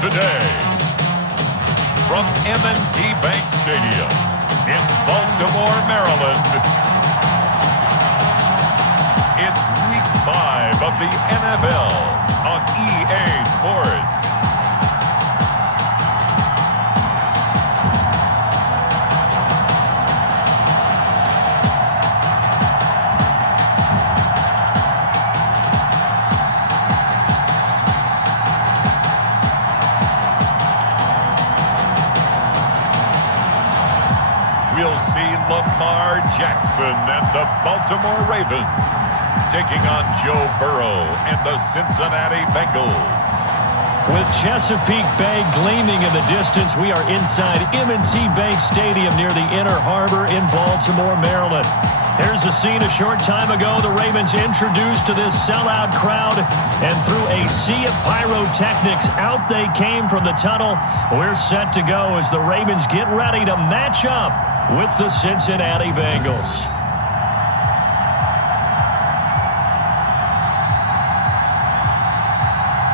today. From M&T Bank Stadium in Baltimore, Maryland, it's Week 5 of the NFL on EA Sports. We'll see Lamar Jackson and the Baltimore Ravens taking on Joe Burrow and the Cincinnati Bengals. With Chesapeake Bay gleaming in the distance, we are inside M&T Bank Stadium near the Inner Harbor in Baltimore, Maryland. Here's the scene a short time ago. The Ravens introduced to this sellout crowd, and through a sea of pyrotechnics, out they came from the tunnel. We're set to go as the Ravens get ready to match up with the Cincinnati Bengals.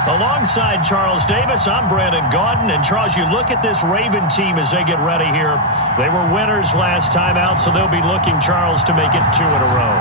Alongside Charles Davis, I'm Brandon Gaudin. And Charles, you look at this Raven team as they get ready here. They were winners last time out, so they'll be looking, Charles, to make it 2 in a row.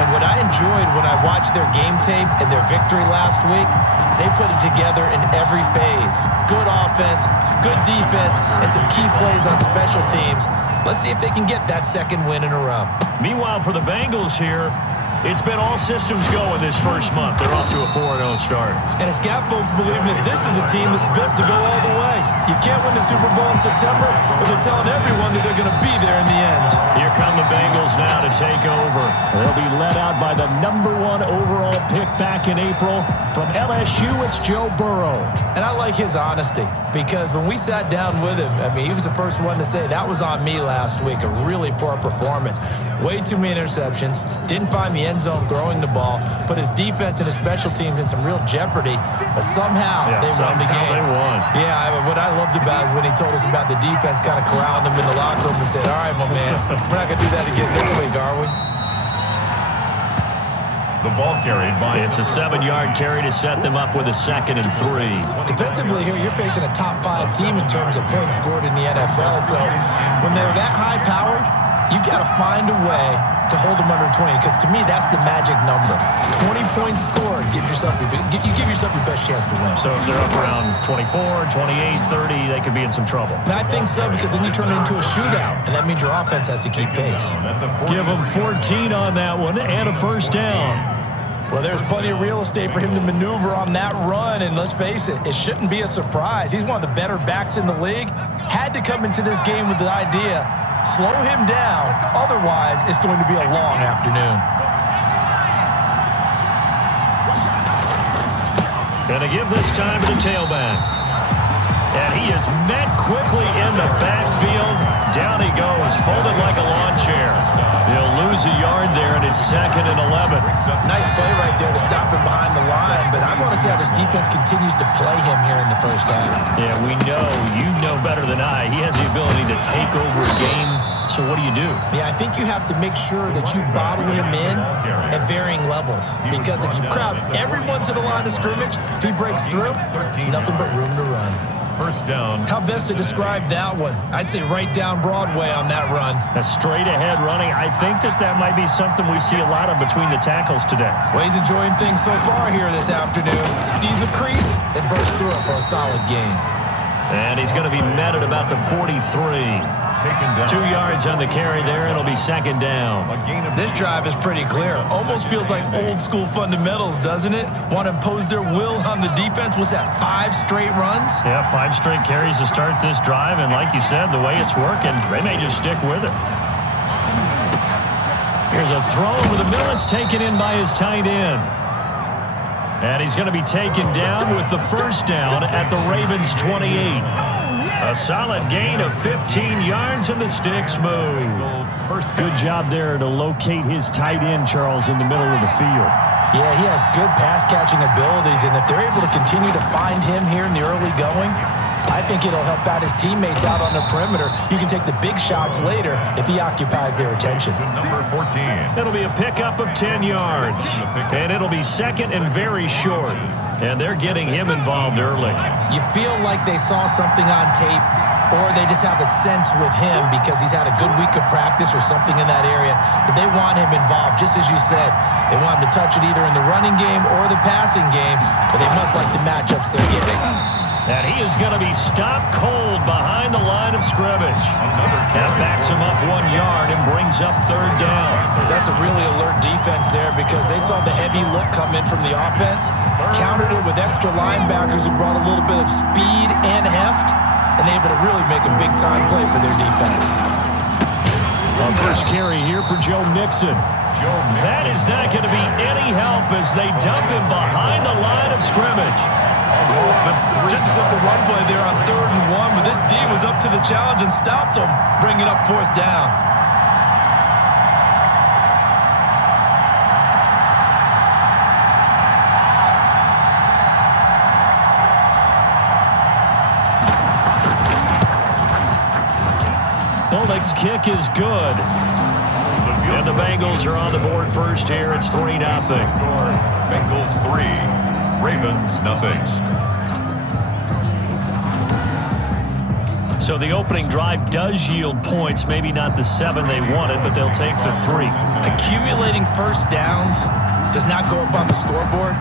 And what I enjoyed when I watched their game tape and their victory last week is they put it together in every phase. Good offense, good defense, and some key plays on special teams. Let's see if they can get that second win in a row. Meanwhile, for the Bengals here, it's been all systems go in this first month. They're off to a 4-0 start. And it's got folks believing that this is a team that's built to go all the way. You can't win the Super Bowl in September, but they're telling everyone that they're going to be there in the end. Here come the Bengals now to take over. They'll be led out by the #1 overall pick back in April. From LSU, it's Joe Burrow. And I like his honesty, because when we sat down with him, I mean, he was the first one to say, that was on me last week, a really poor performance. Way too many interceptions. Didn't find the end zone throwing the ball. Put his defense and his special teams in some real jeopardy. But somehow they won the game. They won. Yeah, what I loved about is when he told us about the defense kind of corralling him in the locker room and said, all right, my man, we're not going to do that again this week, are we? The ball carried by... It's a 7-yard carry to set them up with a 2nd and 3. Defensively here, you're facing a top 5 team in terms of points scored in the NFL. So when they're that high-powered, you've got to find a way to hold them under 20, because to me, that's the magic number. 20 points scored, you give yourself your best chance to win. So if they're up around 24, 28, 30, they could be in some trouble. And I think so, because then you turn it into a shootout, and that means your offense has to keep pace. Give them 14 on that one and a first down. Well, there's plenty of real estate for him to maneuver on that run, and let's face it, it shouldn't be a surprise. He's one of the better backs in the league. Had to come into this game with the idea, slow him down, otherwise it's going to be a long afternoon. And to give this time to the tailback. And he is met quickly in the backfield. Down he goes, folded like a lawn chair. He'll lose a yard there, and it's 2nd and 11. Nice play right there to stop him behind the line, but I want to see how this defense continues to play him here in the first half. Yeah, we know, you know better than I, he has the ability to take over a game. So what do you do? Yeah, I think you have to make sure that you bottle him in at varying levels, because if you crowd everyone to the line of scrimmage, if he breaks through, there's nothing but room to run. First down. How best to describe that one? I'd say right down Broadway on that run. A straight ahead running. I think that might be something we see a lot of between the tackles today. Well, he's enjoying things so far here this afternoon. Sees a crease and bursts through it for a solid gain. And he's going to be met at about the 43. 2 yards on the carry there. It'll be 2nd down. This drive is pretty clear. Almost feels like old school fundamentals, doesn't it? Want to impose their will on the defense. Was that 5 straight runs? Yeah, 5 straight carries to start this drive. And like you said, the way it's working, they may just stick with it. Here's a throw over the middle. It's taken in by his tight end. And he's going to be taken down with the first down at the Ravens' 28. A solid gain of 15 yards, and the sticks move. Good job there to locate his tight end, Charles, in the middle of the field. Yeah, he has good pass-catching abilities, and if they're able to continue to find him here in the early going, I think it'll help out his teammates out on the perimeter. You can take the big shots later if he occupies their attention. Number 14. It'll be a pickup of 10 yards. And it'll be second and very short. And they're getting him involved early. You feel like they saw something on tape, or they just have a sense with him because he's had a good week of practice or something in that area that they want him involved. Just as you said, they want him to touch it either in the running game or the passing game, but they must like the matchups they're getting. And he is going to be stopped cold behind the line of scrimmage. That backs him up 1 yard and brings up third down. That's a really alert defense there because they saw the heavy look come in from the offense, countered it with extra linebackers who brought a little bit of speed and heft, and able to really make a big-time play for their defense. On first carry here for Joe Mixon. That is not going to be any help as they dump him behind the line of scrimmage. Just a simple run play there on 3rd and 1, but this D was up to the challenge and stopped him, bringing up 4th down. Bullock's kick is good. And the Bengals are on the board first here. It's 3-0. Bengals 3, Ravens nothing. So the opening drive does yield points, maybe not the 7 they wanted, but they'll take the 3. Accumulating first downs does not go up on the scoreboard,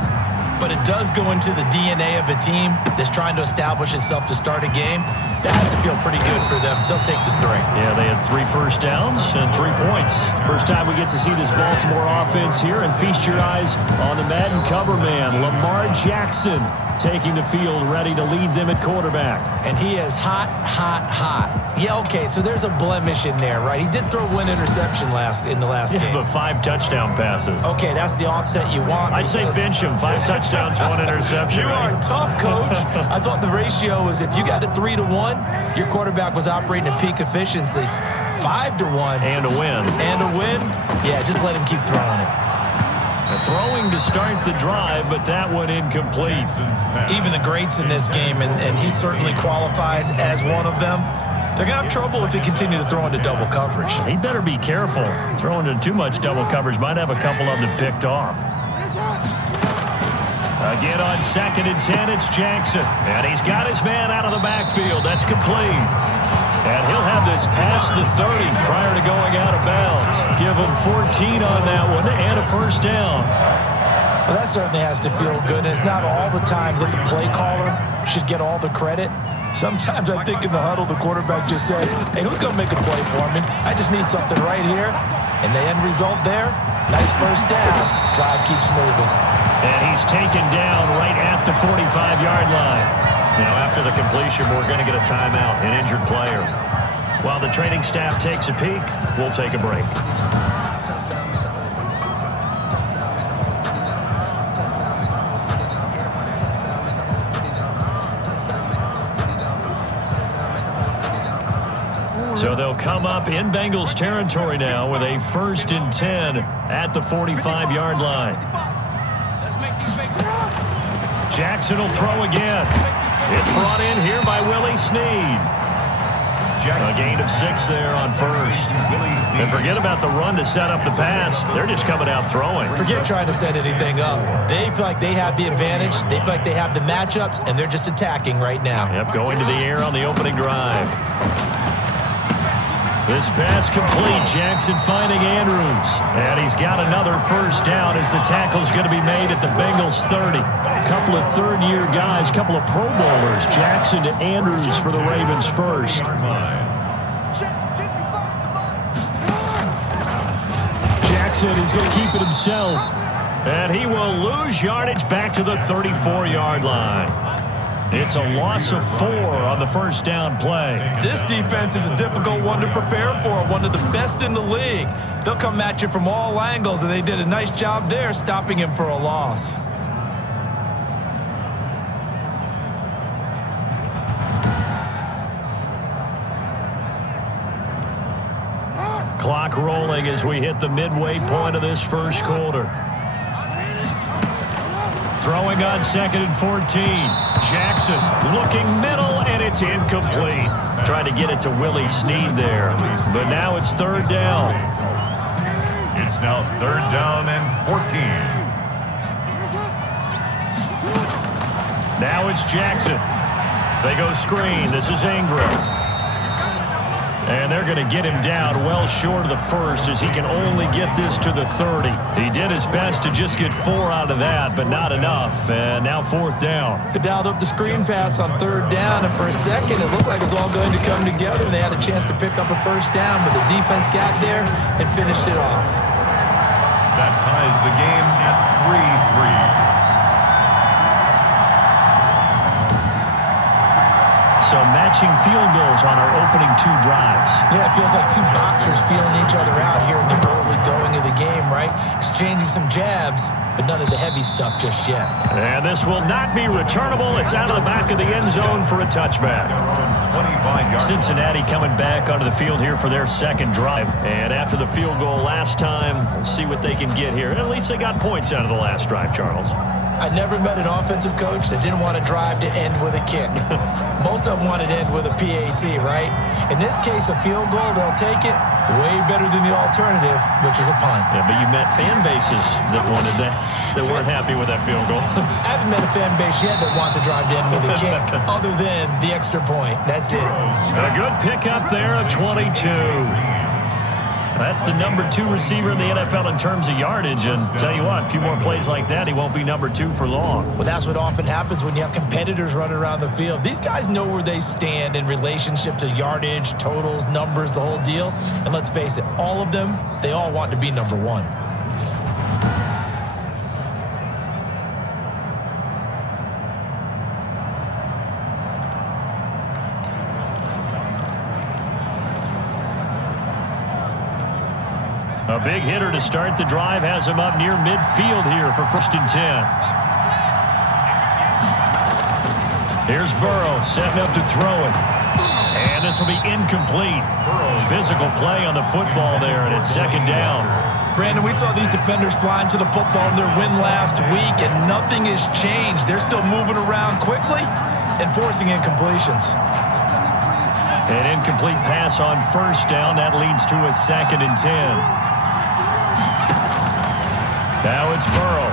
but it does go into the DNA of a team that's trying to establish itself to start a game. That has to feel pretty good for them. They'll take the 3. Yeah, they had 3 first downs and 3 points. First time we get to see this Baltimore offense here, and feast your eyes on the Madden cover man, Lamar Jackson, taking the field, ready to lead them at quarterback. And he is hot, hot, hot. Yeah, okay, so there's a blemish in there, right? He did throw 1 interception in the last game. But 5 touchdown passes. Okay, that's the offset you want. I say bench him. 5 touchdowns, 1 interception. You are tough, coach. I thought the ratio was if you got it 3-1, your quarterback was operating at peak efficiency. 5-1. And a win. And a win? Yeah, just let him keep throwing it. Throwing to start the drive, but that one incomplete. Even the greats in this game, and he certainly qualifies as one of them, they're going to have trouble if they continue to throw into double coverage. He better be careful. Throwing into too much double coverage might have a couple of them picked off. Again on 2nd and 10, it's Jackson. And he's got his man out of the backfield. That's complete. And he'll have this past the 30 prior to going out of bounds. Give him 14 on that one and a first down. Well, that certainly has to feel good. And it's not all the time that the play caller should get all the credit. Sometimes I think in the huddle, the quarterback just says, hey, who's going to make a play for me? I just need something right here. And the end result there, nice first down. Drive keeps moving. And he's taken down right at the 45-yard line. Now, after the completion, we're going to get a timeout, an injured player. While the training staff takes a peek, we'll take a break. So they'll come up in Bengals territory now with a 1st and 10 at the 45-yard line. Jackson will throw again. It's brought in here by Willie Snead. A gain of 6 there on first. And forget about the run to set up the pass. They're just coming out throwing. Forget trying to set anything up. They feel like they have the advantage. They feel like they have the matchups, and they're just attacking right now. Yep, going to the air on the opening drive. This pass complete. Jackson finding Andrews. And he's got another first down as the tackle's going to be made at the Bengals 30. A couple of third-year guys, a couple of Pro Bowlers. Jackson to Andrews for the Ravens first. Jackson is going to keep it himself. And he will lose yardage back to the 34-yard line. It's a loss of 4 on the first down play. This defense is a difficult one to prepare for, one of the best in the league. They'll come at you from all angles, and they did a nice job there stopping him for a loss. Clock rolling as we hit the midway point of this first quarter. Throwing on 2nd and 14. Jackson looking middle, and It's incomplete. Trying to get it to Willie Snead there. But now it's third down. It's now third down and 14. Now it's Jackson. They go screen. This is Ingram. And they're going to get him down well short of the first as he can only get this to the 30. He did his best to just get 4 out of that, but not enough. And now fourth down. They dialed up the screen pass on third down, and for a second, it looked like it was all going to come together, and they had a chance to pick up a first down, but the defense got there and finished it off. That ties the game at 3-3. So matching field goals on our opening 2 drives. Yeah, it feels like 2 boxers feeling each other out here in the early going of the game, right? Exchanging some jabs, but none of the heavy stuff just yet. And this will not be returnable. It's out of the back of the end zone for a touchback. 25 yards. Cincinnati coming back onto the field here for their second drive. And after the field goal last time, we'll see what they can get here. At least they got points out of the last drive, Charles. I never met an offensive coach that didn't want to drive to end with a kick. Most of them wanted to end with a PAT, right? In this case, a field goal, they'll take it. Way better than the alternative, which is a punt. Yeah, but you met fan bases that wanted that, that weren't happy with that field goal. I haven't met a fan base yet that wants to drive to end with a kick, other than the extra point. That's it. A good pickup there of 22. That's the number 2 receiver in the NFL in terms of yardage. And tell you what, a few more plays like that, he won't be number 2 for long. Well, that's what often happens when you have competitors running around the field. These guys know where they stand in relationship to yardage, totals, numbers, the whole deal. And let's face it, all of them, they all want to be number 1. A big hitter to start the drive has him up near midfield here for 1st and 10. Here's Burrow setting up to throw it. And this will be incomplete. Physical play on the football there, and it's second down. Brandon, we saw these defenders flying to the football in their win last week, and nothing has changed. They're still moving around quickly and forcing incompletions. An incomplete pass on 1st down. That leads to a 2nd and 10. Now it's Burrow.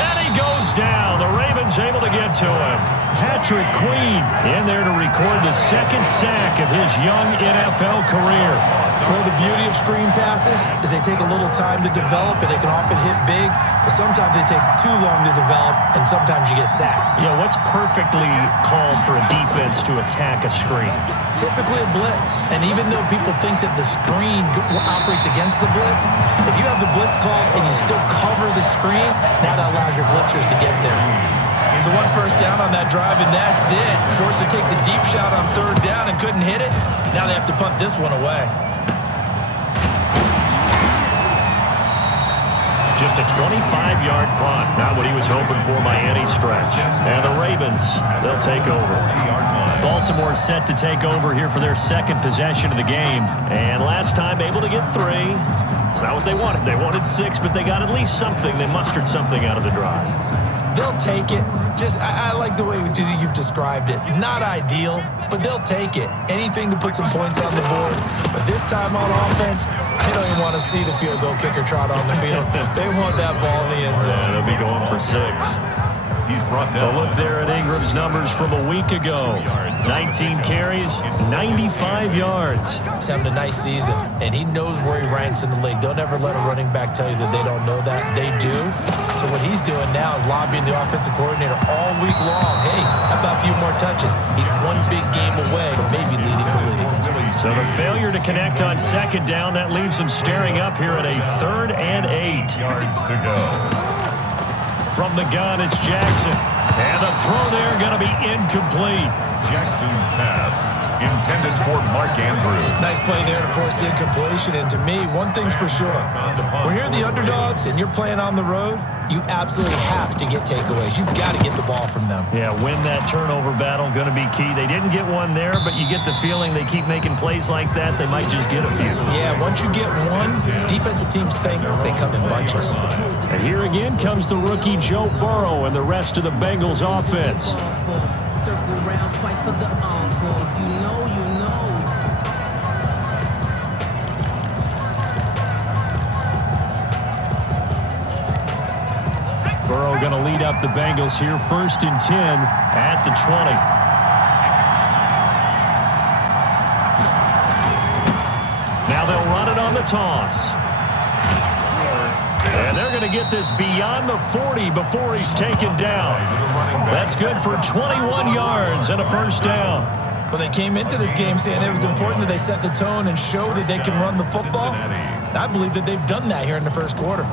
And he goes down. The Ravens able to get to him. Patrick Queen in there to record the 2nd sack of his young NFL career. Well, the beauty of screen passes is they take a little time to develop, and they can often hit big, but sometimes they take too long to develop, and sometimes you get sacked. Yeah, what's perfectly called for a defense to attack a screen? Typically a blitz, and even though people think that the screen operates against the blitz, if you have the blitz called and you still cover the screen, now that allows your blitzers to get there. So 1 first down on that drive, and that's it. Forced to take the deep shot on 3rd down and couldn't hit it. Now they have to punt this one away. Just a 25-yard punt. Not what he was hoping for by any stretch. And the Ravens, they'll take over. Baltimore set to take over here for their 2nd possession of the game. And last time able to get 3. It's not what they wanted. They wanted 6, but they got at least something. They mustered something out of the drive. They'll take it. I like the way you've described it. Not ideal, but they'll take it. Anything to put some points on the board. But this time on offense, they don't even want to see the field goal kicker trot on the field. They want that ball in the end zone. Yeah, they'll be going for 6. He's brought down. A look there at Ingram's numbers from a week ago. 19 carries, 95 yards. He's having a nice season, and he knows where he ranks in the league. Don't ever let a running back tell you that they don't know that. They do. So what he's doing now is lobbying the offensive coordinator all week long. Hey, how about a few more touches? He's one big game away from maybe leading the league. So the failure to connect on 2nd down, that leaves him staring up here at a 3rd and 8. Yards to go. From the gun, it's Jackson. And the throw there going to be incomplete. Jackson's pass intended for Mark Andrews. Nice play there to force the incompletion. And to me, one thing's for sure. When you're the underdogs and you're playing on the road, you absolutely have to get takeaways. You've got to get the ball from them. Yeah, win that turnover battle, going to be key. They didn't get one there, but you get the feeling they keep making plays like that, they might just get a few. Yeah, once you get one, defensive teams think they come in bunches. And here again comes the rookie Joe Burrow and the rest of the Bengals offense. Circle around twice for the encore. If you know, you know. Burrow going to lead up the Bengals here, 1st and 10 at the 20. Now they'll run it on the toss. And they're going to get this beyond the 40 before he's taken down. That's good for 21 yards and a 1st down. Well, they came into this game saying it was important that they set the tone and show that they can run the football. I believe that they've done that here in the 1st quarter.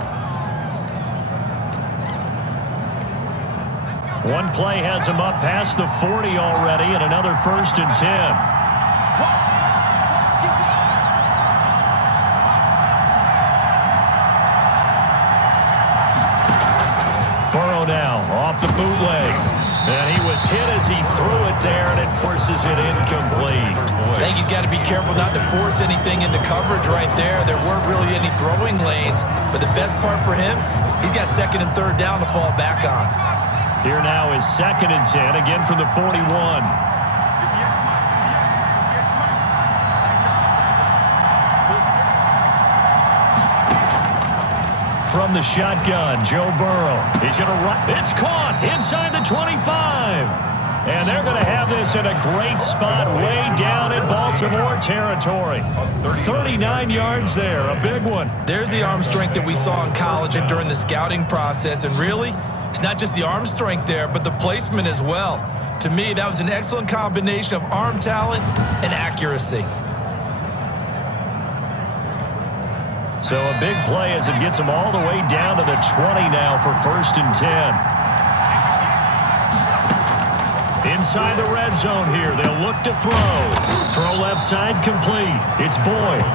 One play has him up past the 40 already, and another 1st and 10. Now off the bootleg, and he was hit as he threw it there, and it forces it incomplete. I think he's got to be careful not to force anything into coverage right there. There weren't really any throwing lanes, but the best part for him, he's got 2nd and 3rd down to fall back on. Here now is 2nd and 10, again from the 41. From the shotgun, Joe Burrow. He's going to run. It's caught inside the 25. And they're going to have this in a great spot way down in Baltimore territory. 39 yards there, a big one. There's the arm strength that we saw in college and during the scouting process. And really, it's not just the arm strength there, but the placement as well. To me, that was an excellent combination of arm talent and accuracy. So a big play as it gets them all the way down to the 20 now for 1st and 10. Inside the red zone here. They'll look to throw. Throw left side complete. It's Boyd.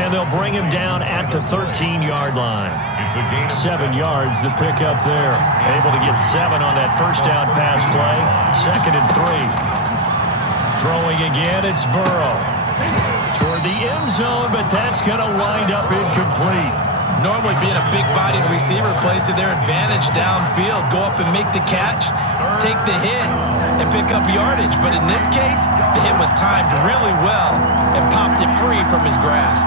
And they'll bring him down at the 13-yard line. 7 yards the pick up there. Able to get 7 on that 1st down pass play. 2nd and 3. Throwing again, it's Burrow. Toward the end zone, but that's going to wind up incomplete. Normally being a big-bodied receiver plays to their advantage downfield. Go up and make the catch, take the hit, and pick up yardage. But in this case, the hit was timed really well and popped it free from his grasp.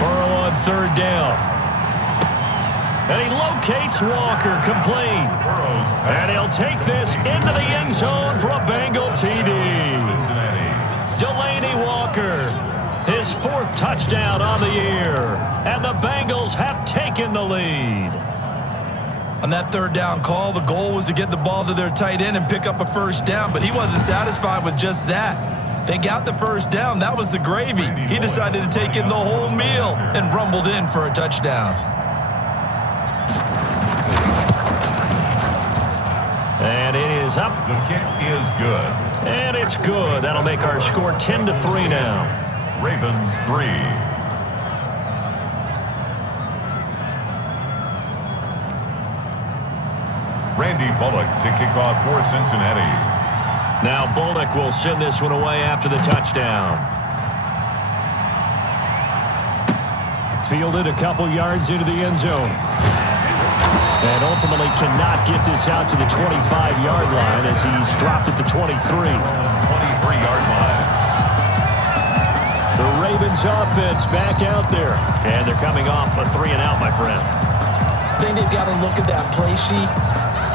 Burrow on 3rd down. And he locates Walker, complete. And he'll take this into the end zone for a Bengal TD. Delaney Walker, his 4th touchdown on the year. And the Bengals have taken the lead. On that 3rd down call, the goal was to get the ball to their tight end and pick up a 1st down, but he wasn't satisfied with just that. They got the 1st down. That was the gravy. He decided to take in the whole meal and rumbled in for a touchdown. And it is up. The kick is good. And it's good. That'll make our score 10-3 now. Ravens 3. Randy Bullock to kick off for Cincinnati. Now Bullock will send this one away after the touchdown. Fielded a couple yards into the end zone. And ultimately cannot get this out to the 25-yard line as he's dropped at the 23. 23-yard line. The Ravens offense back out there. And they're coming off a 3-and-out, my friend. I think they've got to look at that play sheet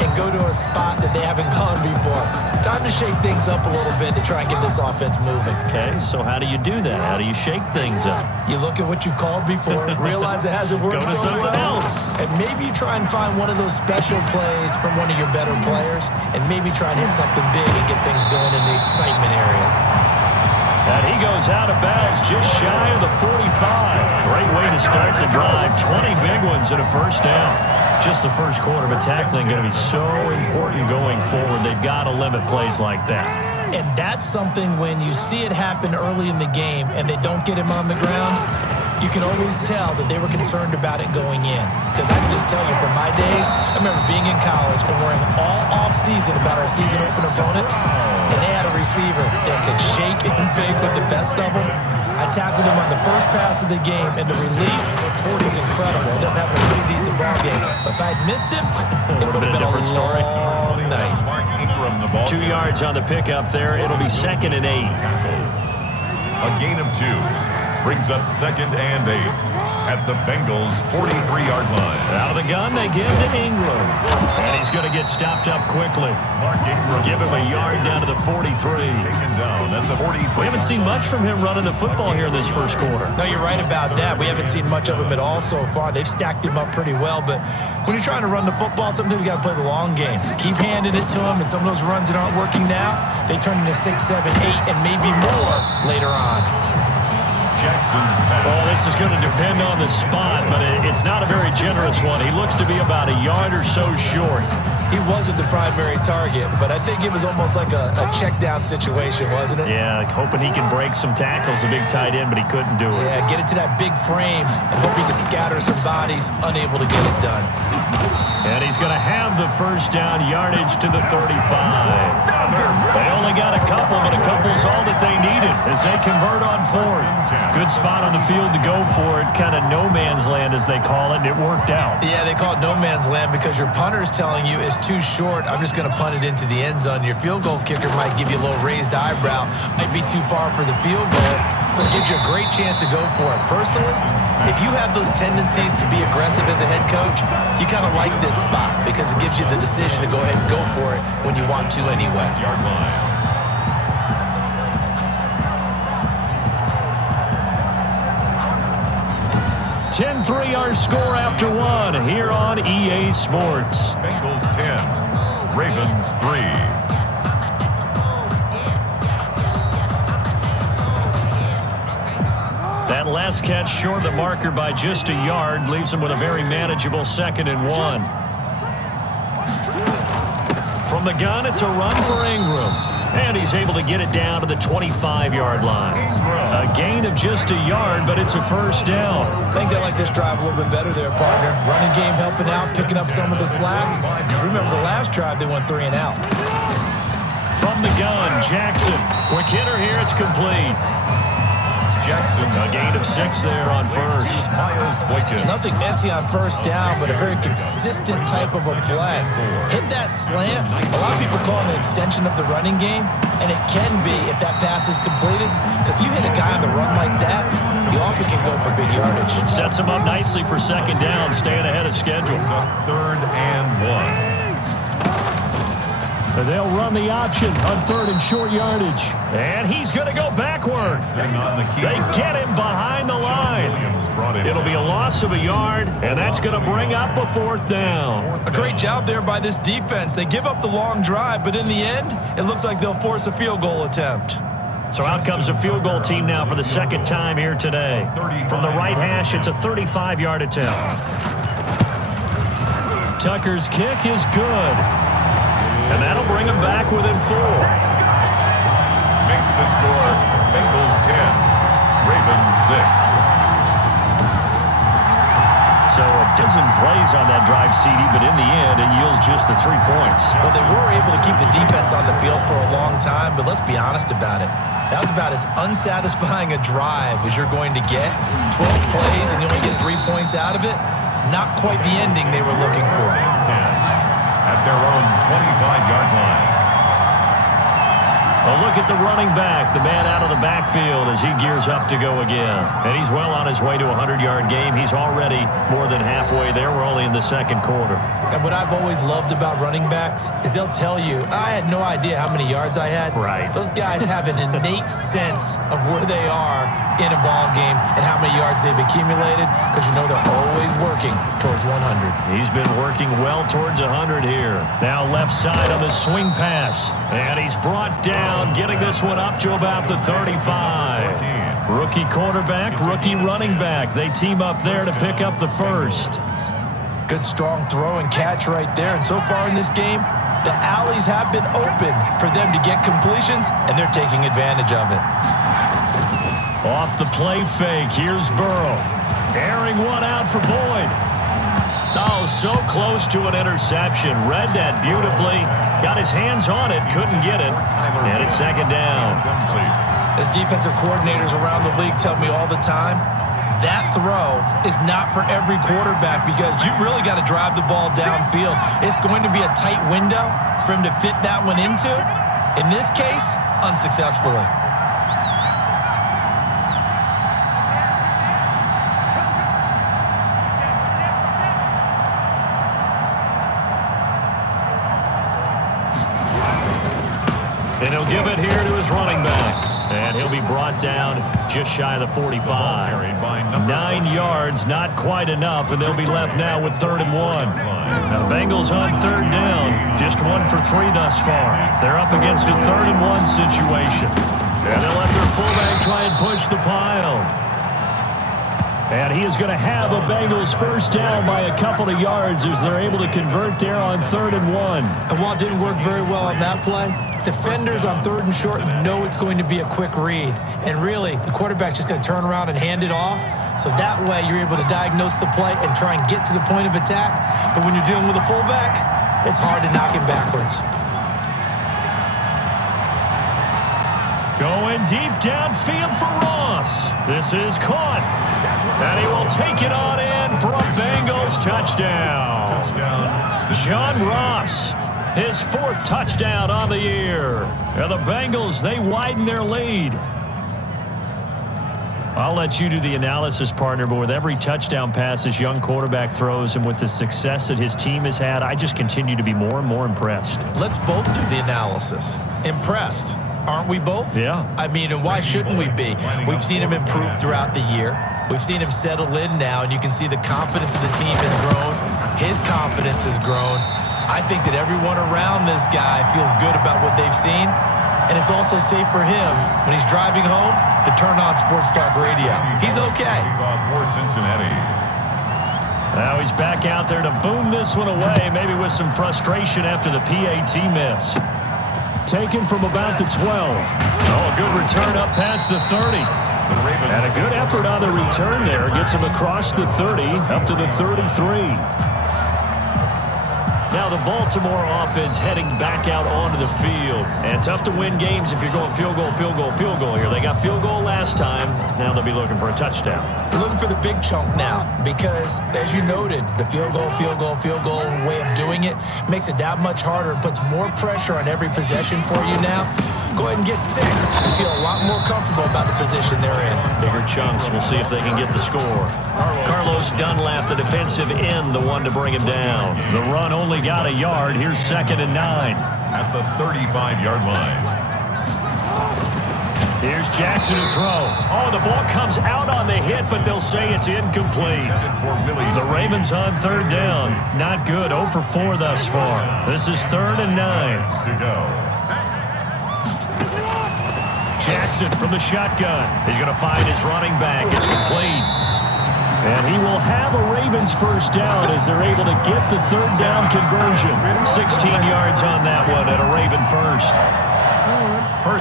and go to a spot that they haven't gone before. Time to shake things up a little bit to try and get this offense moving. Okay, so how do you do that? How do you shake things up? You look at what you've called before, realize it hasn't worked so well, and maybe you try and find one of those special plays from one of your better players, and maybe try and hit something big and get things going in the excitement area. And he goes out of bounds just shy of the 45. Great way to start the drive. 20 big ones and a 1st down. Just the 1st quarter, but tackling going to be so important going forward. They've got to limit plays like that. And that's something when you see it happen early in the game and they don't get him on the ground, you can always tell that they were concerned about it going in. Because I can just tell you from my days, I remember being in college and worrying all off-season about our season open opponent, and they had a receiver that could shake and bake with the best of them. I tackled him on the first pass of the game, and the relief was incredible. I ended up having a pretty decent ball game. But if I had missed him, it would have been a different story. long tonight. Mark Ingram, the ball. 2 yards on the pickup there. It'll be 2nd and 8. A gain of 2 brings up 2nd and 8 at the Bengals' 43-yard line. Out of the gun, they give to Ingram. And he's going to get stopped up quickly. Mark Ingram. Give him a yard down to the 43. Taken down at the 43. We haven't seen much from him running the football here in this first quarter. No, you're right about that. We haven't seen much of him at all so far. They've stacked him up pretty well, but when you're trying to run the football, sometimes you got to play the long game. Keep handing it to him, and some of those runs that aren't working now, they turn into 6, 7, 8, and maybe more later on. Jackson's pass. Well, this is going to depend on the spot, but it's not a very generous one. He looks to be about a yard or so short. He wasn't the primary target, but I think it was almost like a check down situation, wasn't it? Yeah, like hoping he can break some tackles, a big tight end, but he couldn't do it. Yeah, get it to that big frame and hope he can scatter some bodies, unable to get it done. And he's going to have the first down, yardage to the 35. They only got a couple, but a couple's all that they needed as they convert on 4th. Good spot on the field to go for it, kind of no man's land as they call it, and it worked out. Yeah, they call it no man's land because your punter's telling you it's too short. I'm just going to punt it into the end zone. Your field goal kicker might give you a little raised eyebrow, might be too far for the field goal, so it gives you a great chance to go for it. Personally, if you have those tendencies to be aggressive as a head coach, you kind of like this spot because it gives you the decision to go ahead and go for it when you want to anyway. 10-3 our score after 1 here on EA Sports. Bengals 10, Ravens 3. That last catch short of the marker by just a yard leaves him with a very manageable 2nd and 1. From the gun, it's a run for Ingram. And he's able to get it down to the 25-yard line. A gain of just a yard, but it's a first down. I think they like this drive a little bit better there, partner. Running game helping out, picking up some of the slack. Because remember, the last drive, they went 3 and out. From the gun, Jackson. Quick hitter here, it's complete. Jackson. A gain of 6 there on first. Miles Boykin. Nothing fancy on first down, but a very consistent type of a play. Hit that slant. A lot of people call it an extension of the running game, and it can be if that pass is completed. Because you hit a guy on the run like that, you often can go for big yardage. Sets him up nicely for 2nd down, staying ahead of schedule. 3rd and 1. They'll run the option on 3rd and short yardage. And he's going to go backward. They get him behind the line. It'll be a loss of a yard, and that's going to bring up a 4th down. A great job there by this defense. They give up the long drive, but in the end, it looks like they'll force a field goal attempt. So out comes a field goal team now for the 2nd time here today. From the right hash, it's a 35-yard attempt. Tucker's kick is good. And that'll bring him back within 4. Makes the score Bengals 10, Ravens 6. So a dozen plays on that drive, CD, but in the end, it yields just the 3 points. Well, they were able to keep the defense on the field for a long time, but let's be honest about it. That was about as unsatisfying a drive as you're going to get. 12 plays and you only get 3 points out of it. Not quite the ending they were looking for. At their own 25-yard line. A look at the running back, the man out of the backfield as he gears up to go again. And he's well on his way to a 100-yard game. He's already more than halfway there. We're only in the 2nd quarter. And what I've always loved about running backs is they'll tell you, I had no idea how many yards I had. Right. Those guys have an innate sense of where they are in a ball game and how many yards they've accumulated because you know they're always working towards 100. He's been working well towards 100 here. Now left side on the swing pass. And he's brought down, getting this one up to about the 35. Rookie quarterback, rookie running back. They team up there to pick up the first. Good strong throw and catch right there. And so far in this game, the alleys have been open for them to get completions, and they're taking advantage of it. Off the play fake, here's Burrow. Airing one out for Boyd. Oh, so close to an interception. Read that beautifully. Got his hands on it, couldn't get it. And it's 2nd down. As defensive coordinators around the league tell me all the time, that throw is not for every quarterback because you've really got to drive the ball downfield. It's going to be a tight window for him to fit that one into. In this case, unsuccessfully. And he'll give it here to his running back. And he'll be brought down just shy of the 45. 9 yards, not quite enough, and they'll be left now with 3rd and 1. Now, Bengals on 3rd down, just 1 for 3 thus far. They're up against a 3rd and 1 situation. And they'll let their fullback try and push the pile. And he is going to have a Bengals first down by a couple of yards as they're able to convert there on 3rd and 1. And while it didn't work very well on that play, defenders on 3rd and short know it's going to be a quick read. And really, the quarterback's just going to turn around and hand it off. So that way, you're able to diagnose the play and try and get to the point of attack. But when you're dealing with a fullback, it's hard to knock him backwards. Going deep downfield for Ross. This is caught. And he will take it on in for a Bengals touchdown. John Ross, his 4th touchdown on the year. And the Bengals, they widen their lead. I'll let you do the analysis, partner, but with every touchdown pass this young quarterback throws and with the success that his team has had, I just continue to be more and more impressed. Let's both do the analysis. Impressed. Aren't we both? Yeah. I mean, and why shouldn't we be? We've seen him improve throughout the year. We've seen him settle in now, and you can see the confidence of the team has grown. His confidence has grown. I think that everyone around this guy feels good about what they've seen, and it's also safe for him when he's driving home to turn on Sports Talk Radio. He's okay. For Cincinnati. Now he's back out there to boom this one away, maybe with some frustration after the PAT miss. Taken from about the 12. Oh, a good return up past the 30. And a good effort on the return there. Gets him across the 30, up to the 33. Now the Baltimore offense heading back out onto the field. And tough to win games if you're going field goal, field goal, field goal here. They got field goal last time. Now they'll be looking for a touchdown. They're looking for the big chunk now because, as you noted, the field goal way of doing it makes it that much harder and puts more pressure on every possession for you now. Go ahead and get 6 and feel a lot more comfortable about the position they're in. Bigger chunks. We'll see if they can get the score. Carlos Dunlap, the defensive end, the one to bring him down. The run only got a yard. Here's 2nd and 9. At the 35-yard line. Here's Jackson to throw. Oh, the ball comes out on the hit, but they'll say it's incomplete. The Ravens on 3rd down. Not good. 0 for 4 thus far. This is 3rd and 9. To go. Jackson from the shotgun. He's going to find his running back. It's complete. And he will have a Ravens first down as they're able to get the 3rd down conversion. 16 yards on that one at a Raven first.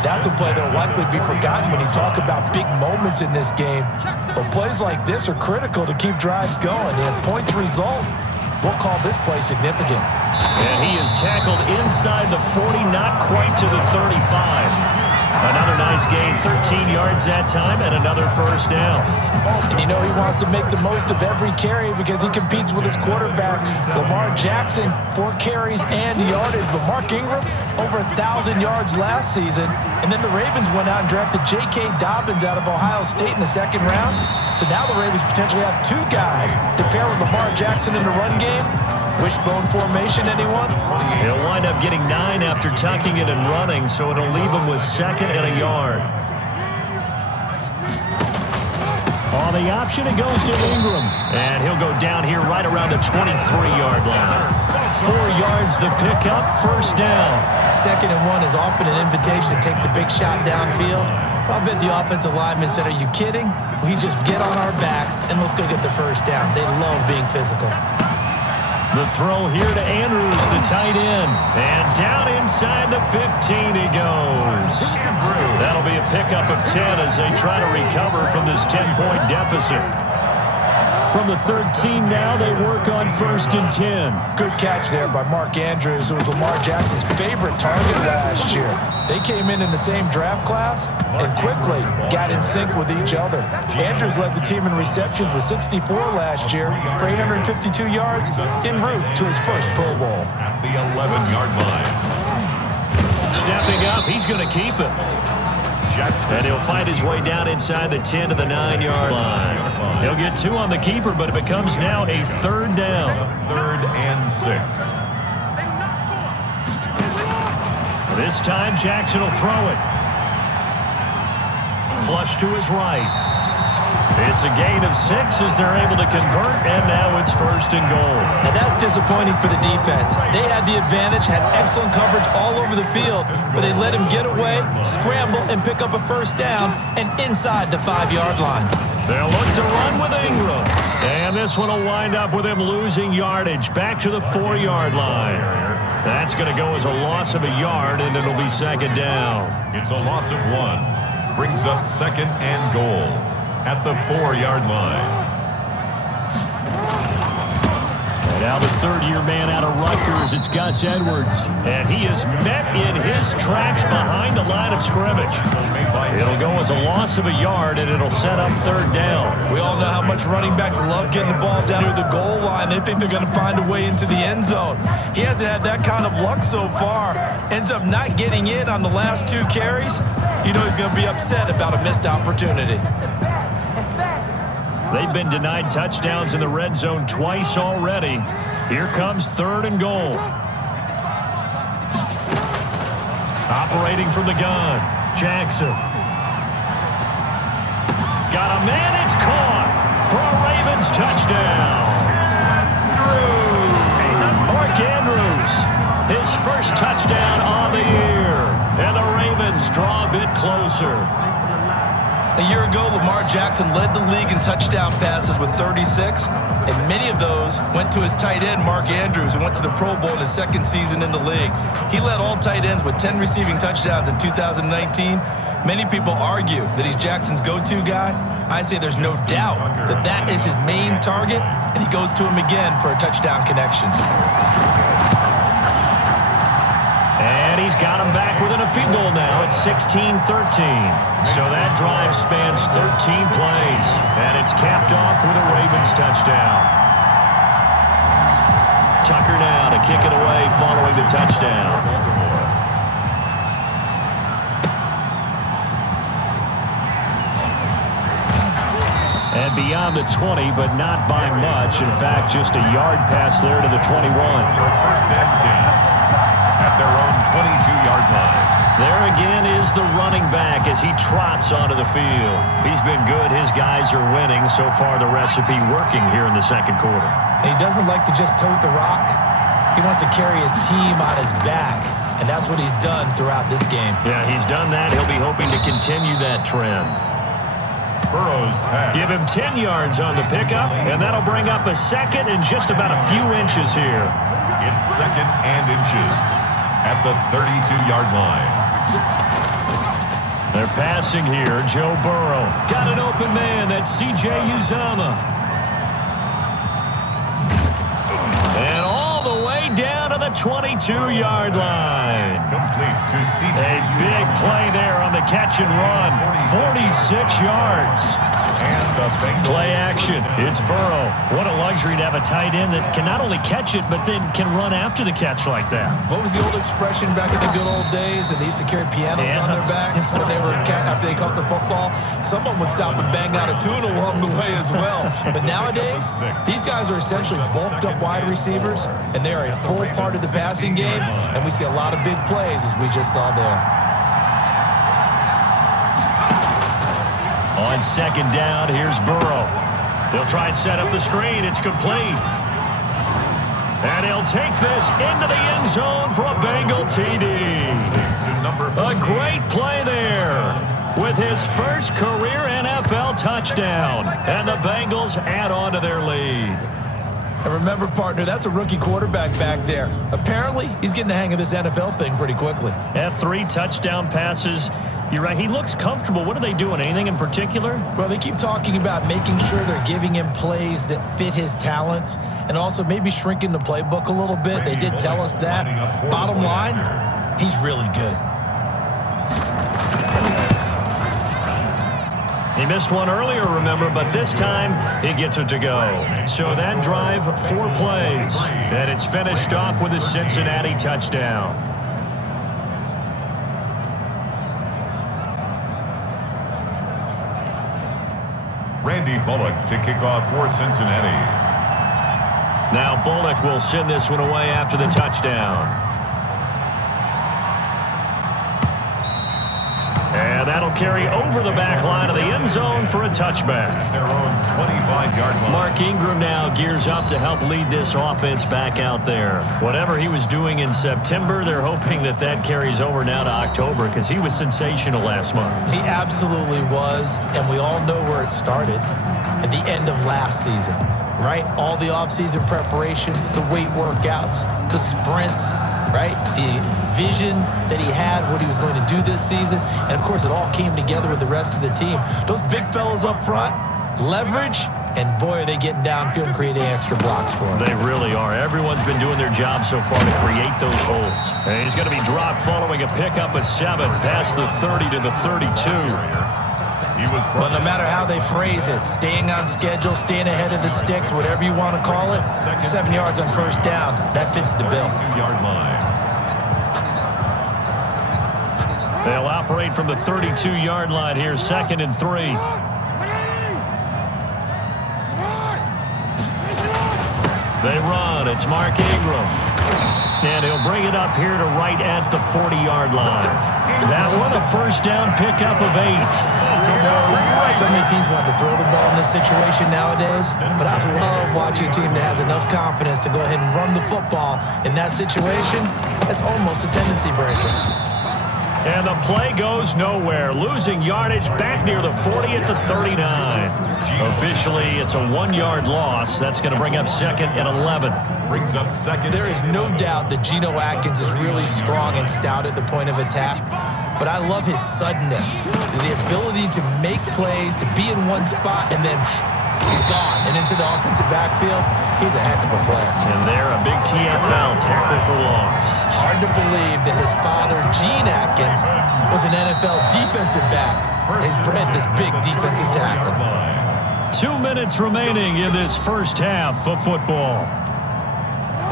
That's a play that will likely be forgotten when you talk about big moments in this game. But plays like this are critical to keep drives going. And points result, we'll call this play significant. And he is tackled inside the 40, not quite to the 35. Another nice gain, 13 yards that time, and another first down. And you know he wants to make the most of every carry because he competes with his quarterback, Lamar Jackson, 4 carries and yardage. But Mark Ingram, over 1,000 yards last season. And then the Ravens went out and drafted J.K. Dobbins out of Ohio State in the 2nd round. So now the Ravens potentially have 2 guys to pair with Lamar Jackson in the run game. Wishbone formation, anyone? He'll wind up getting 9 after tucking it and running, so it'll leave him with 2nd and a yard. On the option, it goes to Ingram. And he'll go down here right around the 23-yard line. 4 yards the pickup, first down. 2nd and 1 is often an invitation to take the big shot downfield. I bet the offensive lineman said, are you kidding? We just get on our backs and let's go get the first down. They love being physical. The throw here to Andrews, the tight end. And down inside the 15 he goes. That'll be a pickup of 10 as they try to recover from this 10-point deficit. From the 13 now, they work on 1st and 10. Good catch there by Mark Andrews, who was Lamar Jackson's favorite target last year. They came in the same draft class and quickly got in sync with each other. Andrews led the team in receptions with 64 last year for 852 yards en route to his first Pro Bowl. At the 11-yard line. Stepping up, he's going to keep it. And he'll fight his way down inside the 10 to the 9-yard line. He'll get 2 on the keeper, but it becomes now a 3rd down. 3rd and 6. This time, Jackson will throw it. Flush to his right. It's a gain of 6 as they're able to convert, and now it's 1st and goal. And that's disappointing for the defense. They had the advantage, had excellent coverage all over the field, but they let him get away, scramble, and pick up a 1st down, and inside the 5-yard line. They'll look to run with Ingram. And this one will wind up with him losing yardage back to the 4-yard line. That's going to go as a loss of a yard, and it'll be 2nd down. It's a loss of 1. Brings up 2nd and goal at the 4-yard line. And now the 3rd-year man out of Rutgers, it's Gus Edwards. And he is met in his tracks behind the line of scrimmage. It'll go as a loss of a yard, and it'll set up 3rd down. We all know how much running backs love getting the ball down near the goal line. They think they're going to find a way into the end zone. He hasn't had that kind of luck so far. Ends up not getting in on the last 2 carries. You know he's going to be upset about a missed opportunity. They've been denied touchdowns in the red zone twice already. Here comes 3rd and goal. Operating from the gun, Jackson. Got a man, it's caught for a Ravens touchdown. Mark Andrews, his first touchdown on the year. And the Ravens draw a bit closer. A year ago, Lamar Jackson led the league in touchdown passes with 36, and many of those went to his tight end, Mark Andrews, who went to the Pro Bowl in his 2nd season in the league. He led all tight ends with 10 receiving touchdowns in 2019. Many people argue that he's Jackson's go-to guy. I say there's no doubt that that is his main target, and he goes to him again for a touchdown connection. And he's got him back within a field goal now. It's 16-13. So that drive spans 13 plays. And it's capped off with a Ravens touchdown. Tucker now to kick it away following the touchdown. And beyond the 20, but not by much. In fact, just a yard pass there to the 21. 1st and 10. At their own 22-yard line. There again is the running back as he trots onto the field. He's been good. His guys are winning. So far, the recipe working here in the 2nd quarter. And he doesn't like to just tote the rock. He wants to carry his team on his back, and that's what he's done throughout this game. Yeah, he's done that. He'll be hoping to continue that trend. Burrow's pass. Give him 10 yards on the pickup, and that'll bring up a 2nd and just about a few inches here. It's 2nd and inches at the 32-yard line. They're passing here. Joe Burrow. Got an open man. That's C.J. Uzomah. And all the way down to the 22-yard line. Complete to C.J. A big play there on the catch and run. 46 yards. And the Bengals. Play action. It's Burrow. What a luxury to have a tight end that can not only catch it, but then can run after the catch like that. What was the old expression back in the good old days? And they used to carry pianos on their backs when they were after they caught the football. Someone would stop and bang out a tune along the way as well. But nowadays, these guys are essentially bulked up wide receivers, and they are a full part of the passing game. And we see a lot of big plays, as we just saw there. On 2nd down, here's Burrow. He'll try and set up the screen. It's complete. And he'll take this into the end zone for a Bengal TD. A great play there with his first career NFL touchdown. And the Bengals add on to their lead. And remember, partner, that's a rookie quarterback back there. Apparently, he's getting the hang of this NFL thing pretty quickly. At 3 touchdown passes. You're right. He looks comfortable. What are they doing? Anything in particular? Well, they keep talking about making sure they're giving him plays that fit his talents and also maybe shrinking the playbook a little bit. They did tell us that. Bottom line, he's really good. He missed one earlier, remember, but this time he gets it to go. So that drive, 4 plays. And it's finished off with a Cincinnati touchdown. Randy Bullock to kick off for Cincinnati. Now Bullock will send this one away after the touchdown. And that'll carry over the back line of the end zone for a touchback. Their own 25-yard line. Mark Ingram now gears up to help lead this offense back out there. Whatever he was doing in September, they're hoping that that carries over now to October because he was sensational last month. He absolutely was, and we all know where it started at the end of last season, right? All the offseason preparation, the weight workouts, the sprints, right? The vision that he had, what he was going to do this season. And, of course, it all came together with the rest of the team. Those big fellas up front, leverage, and, boy, are they getting downfield and creating extra blocks for him. They really are. Everyone's been doing their job so far to create those holes. And he's going to be dropped following a pickup of 7 past the 30 to the 32. Well, no matter how they phrase it, staying on schedule, staying ahead of the sticks, whatever you want to call it, 7 yards on first down, that fits the bill. 32-yard line. They'll operate from the 32-yard line here, 2nd and 3. They run. It's Mark Ingram. And he'll bring it up here to right at the 40-yard line. That one, a first down pickup of 8. So many teams want to throw the ball in this situation nowadays, but I love watching a team that has enough confidence to go ahead and run the football. In that situation, that's almost a tendency breaker. And the play goes nowhere, losing yardage back near the 40 at the 39. Officially, it's a 1-yard loss. That's going to bring up 2nd and 11. Brings up 2nd. There is no doubt that Geno Atkins is really strong and stout at the point of attack, but I love his suddenness, the ability to make plays, to be in one spot, and then he's gone and into the offensive backfield. He's a heck of a player. And they're a big TFL, tackle for loss. Hard to believe that his father, Gene Atkins, was an NFL defensive back. He's bred this big defensive tackle. 2 minutes remaining in this first half of football.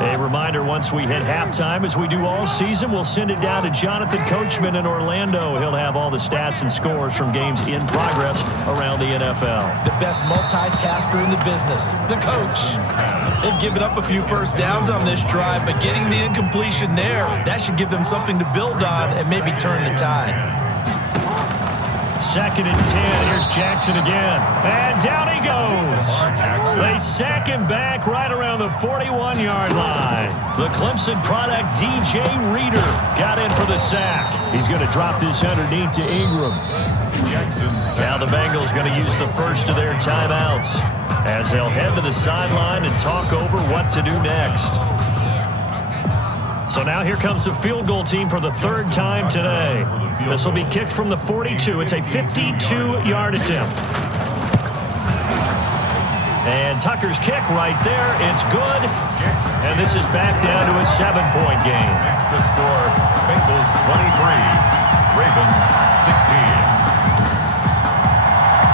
A reminder, once we hit halftime, as we do all season, we'll send it down to Jonathan Coachman in Orlando. He'll have all the stats and scores from games in progress around the NFL. The best multitasker in the business, the coach. They've given up a few first downs on this drive, but getting the incompletion there, that should give them something to build on and maybe turn the tide. 2nd and 10. Here's Jackson again. And down he goes. They sack him back right around the 41-yard line. The Clemson product, DJ Reader, got in for the sack. He's going to drop this underneath to Ingram. Now the Bengals going to use the first of their timeouts as they'll head to the sideline and talk over what to do next. So now here comes the field goal team for the 3rd time today. This will be kicked from the 42. It's a 52-yard attempt. And Tucker's kick right there. It's good. And this is back down to a 7-point game. Next to score, Bengals 23, Ravens 16.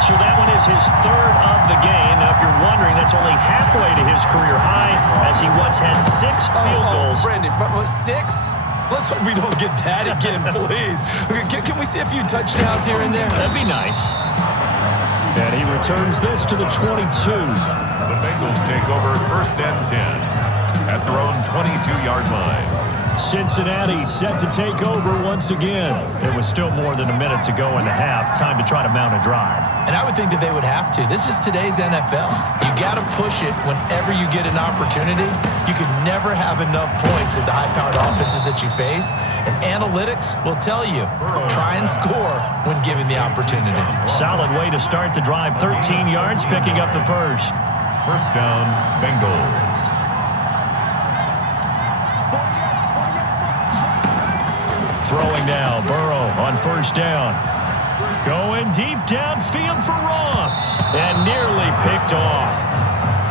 So that one is his 3rd of the game. Now, if you're wondering, that's only halfway to his career high, as he once had 6 field goals. Brandon, but 6? Let's hope we don't get that again, please. Can we see a few touchdowns here and there? That'd be nice. And he returns this to the 22. The Bengals take over 1st and 10 at their own 22-yard line. Cincinnati set to take over once again. It was still more than a minute to go in the half. Time to try to mount a drive. And I would think that they would have to. This is today's NFL. You got to push it whenever you get an opportunity. You could never have enough points with the high-powered offenses that you face. And analytics will tell you, try and score when given the opportunity. Solid way to start the drive. 13 yards, picking up the first. First down, Bengals. throwing now. Burrow on first down. Going deep downfield for Ross. And nearly picked off.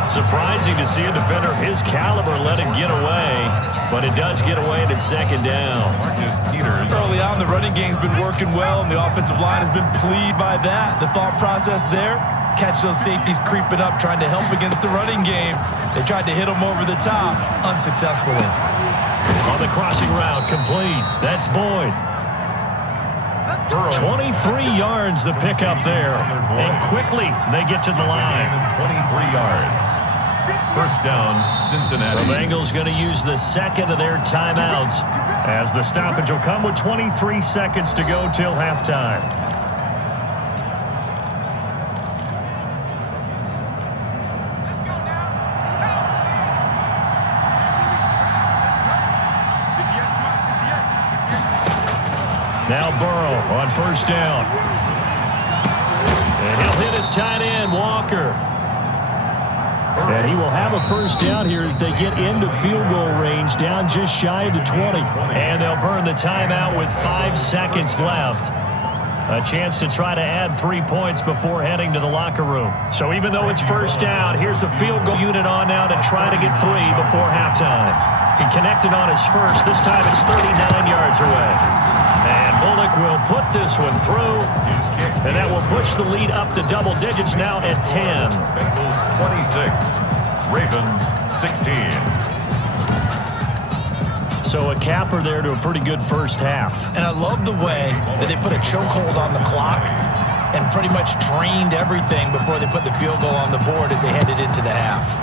Surprising to see a defender of his caliber let it get away. But it does get away at second down. Early on, the running game's been working well, and the offensive line has been pleased by that. The thought process there, catch those safeties creeping up, trying to help against the running game. They tried to hit them over the top, unsuccessfully. On the crossing route, complete. That's Boyd. 23 yards the pickup there. And quickly they get to the line. 23 yards. First down, Cincinnati. The Bengals going to use the second of their timeouts as the stoppage will come with 23 seconds to go till halftime. Now Burrow on first down. And he'll hit his tight end, Walker. And he will have a first down here as they get into field goal range, down just shy of the 20. And they'll burn the timeout with 5 seconds left. A chance to try to add 3 points before heading to the locker room. So even though it's first down, here's the field goal unit on now to try to get 3 before halftime. He connected on his first. This time it's 39 yards away. And Bullock will put this one through. And that will push the lead up to double digits now at 10. Bengals 26, Ravens 16. So a capper there to a pretty good first half. And I love the way that they put a chokehold on the clock and pretty much drained everything before they put the field goal on the board as they headed into the half.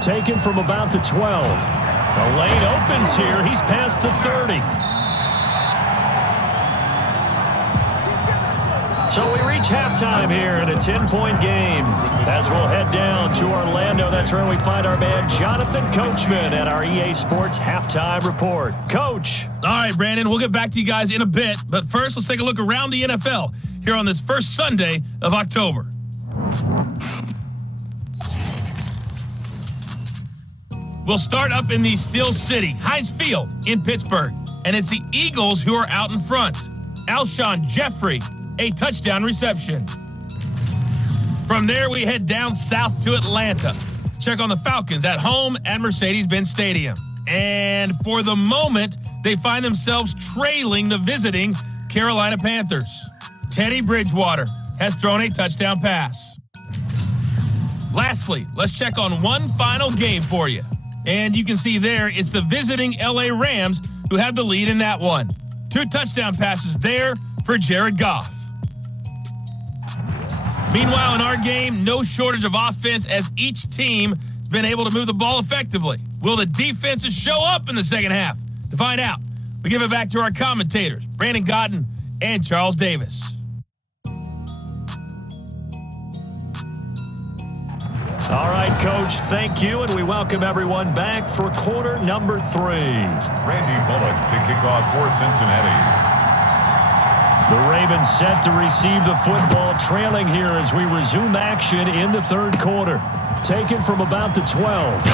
Taken from about the 12. The lane opens here. He's past the 30. So we reach halftime here in a 10-point game. As we'll head down to Orlando, that's where we find our man Jonathan Coachman at our EA Sports Halftime Report. Coach. All right, Brandon, we'll get back to you guys in a bit. But first, let's take a look around the NFL here on this first Sunday of October. We'll start up in the Steel City, Heinz Field in Pittsburgh. And it's the Eagles who are out in front. Alshon Jeffrey, a touchdown reception. From there, we head down south to Atlanta. Check on the Falcons at home at Mercedes-Benz Stadium. And for the moment, they find themselves trailing the visiting Carolina Panthers. Teddy Bridgewater has thrown a touchdown pass. Lastly, let's check on one final game for you. And you can see there, it's the visiting LA Rams who have the lead in that one. 2 touchdown passes there for Jared Goff. Meanwhile, in our game, no shortage of offense as each team has been able to move the ball effectively. Will the defenses show up in the second half? To find out, we give it back to our commentators, Brandon Godden and Charles Davis. All right, Coach, thank you, and we welcome everyone back for quarter number 3. Randy Bullock to kick off for Cincinnati. The Ravens set to receive the football, trailing here as we resume action in the third quarter. Taken from about the 12.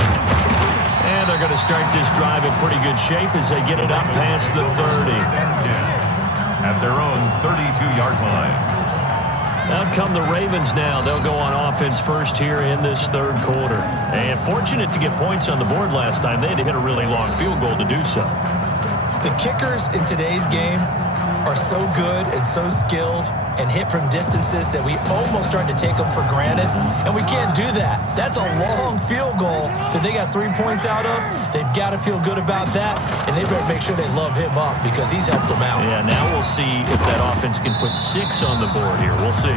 And they're going to start this drive in pretty good shape as they get it up past the 30. At their own 32-yard line. Out come the Ravens now. They'll go on offense first here in this third quarter. And fortunate to get points on the board last time. They had to hit a really long field goal to do so. The kickers in today's game are so good and so skilled and hit from distances that we almost start to take them for granted, and we can't do that. That's a long field goal that they got 3 points out of. They've got to feel good about that, and they better make sure they love him up because he's helped them out. Yeah, now we'll see if that offense can put 6 on the board here. We'll see.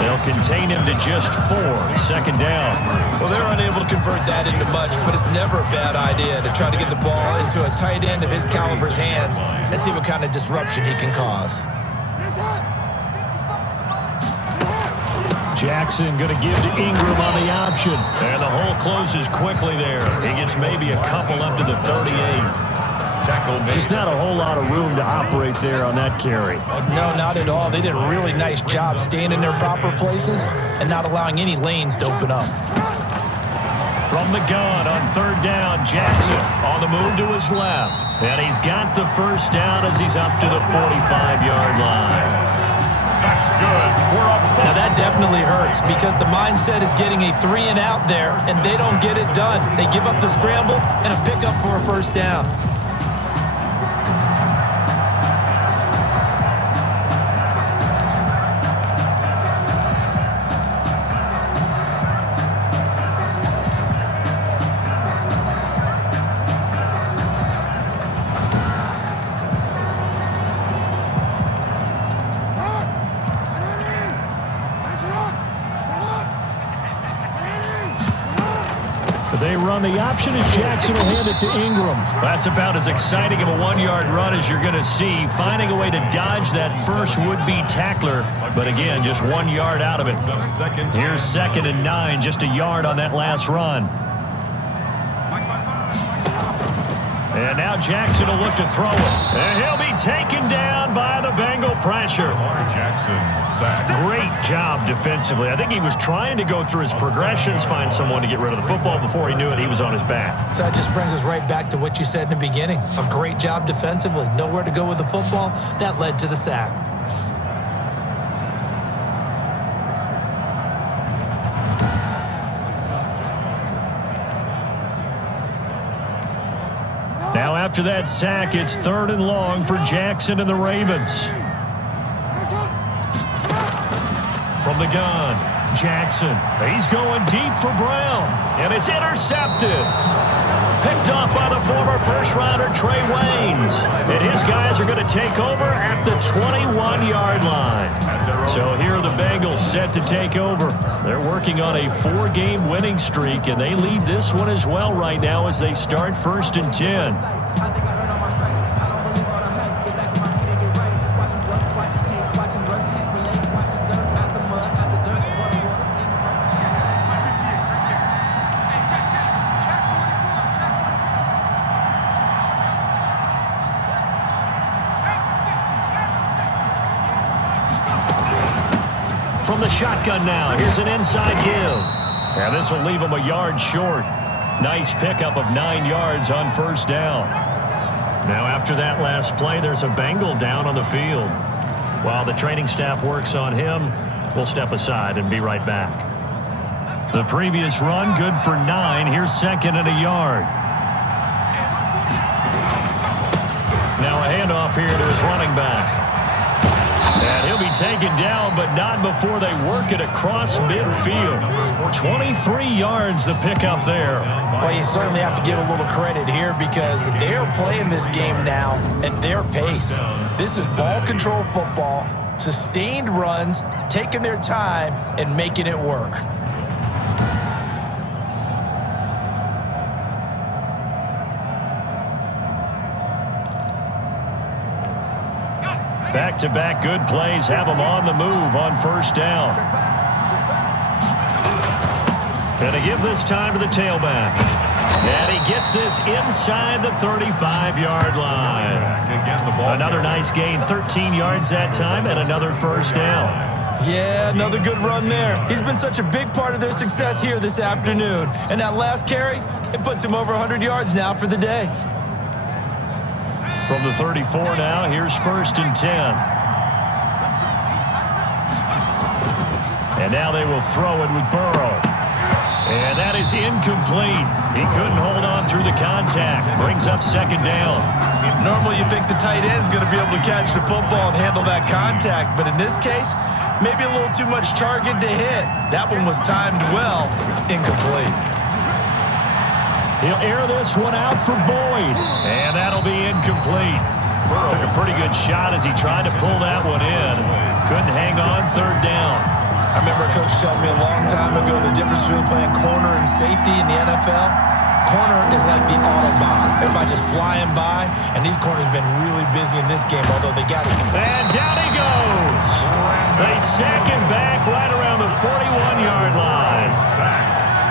They'll contain him to just 4. Second down. Well, they're unable to convert that into much, but it's never a bad idea to try to get the ball into a tight end of his caliber's hands and see what kind of disruption he can cause. Jackson going to give to Ingram on the option. And the hole closes quickly there. He gets maybe a couple up to the 38. Just not a whole lot of room to operate there on that carry. No, not at all. They did a really nice job staying in their proper places and not allowing any lanes to open up. From the gun on third down, Jackson on the move to his left. And he's got the first down as he's up to the 45-yard line. That's good. Now that definitely hurts because the mindset is getting a 3-and-out there, and they don't get it done. They give up the scramble and a pickup for a first down. They run the option as Jackson will hand it to Ingram. That's about as exciting of a 1-yard run as you're going to see, finding a way to dodge that first would-be tackler. But again, just 1 yard out of it. Here's 2nd and 9, just a yard on that last run. And now Jackson will look to throw it. And he'll be taken down by the Bengal pressure. Jackson sacked. Great job defensively. I think he was trying to go through his progressions, find someone to get rid of the football. Before he knew it, he was on his back. So that just brings us right back to what you said in the beginning. A great job defensively. Nowhere to go with the football. That led to the sack. Now after that sack, it's 3rd and long for Jackson and the Ravens. From the gun, Jackson. He's going deep for Brown, and it's intercepted. Picked off by the former first-rounder Trey Waynes. And his guys are going to take over at the 21-yard line. So here are the Bengals set to take over. They're working on a 4-game winning streak, and they lead this one as well right now as they start 1st and 10. From the shotgun now, here's an inside give. And this will leave him a yard short. Nice pickup of 9 yards on first down. Now after that last play, there's a Bengal down on the field. While the training staff works on him, we'll step aside and be right back. The previous run, good for 9. Here's 2nd and a yard. Now a handoff here to his running back. And he'll be taken down, but not before they work it across midfield. 23 yards the pickup there. Well, you certainly have to give a little credit here because they're playing this game now at their pace. This is ball control football, sustained runs, taking their time, and making it work. Back-to-back good plays have him on the move on first down. And to give this time to the tailback. And he gets this inside the 35-yard line. Another nice gain, 13 yards that time, and another first down. Yeah, another good run there. He's been such a big part of their success here this afternoon. And that last carry, it puts him over 100 yards now for the day. From the 34 now, here's 1st and 10. And now they will throw it with Burrow. And that is incomplete. He couldn't hold on through the contact. Brings up 2nd down. Normally you think the tight end's going to be able to catch the football and handle that contact. But in this case, maybe a little too much target to hit. That one was timed well. Incomplete. He'll air this one out for Boyd. And that'll be incomplete. Took a pretty good shot as he tried to pull that one in. Couldn't hang on 3rd down. I remember a coach telling me a long time ago the difference between playing corner and safety in the NFL. Corner is like the Autobahn. Everybody just flying by, and these corners have been really busy in this game, although they got it. And down he goes. They sack him back right around the 41-yard line.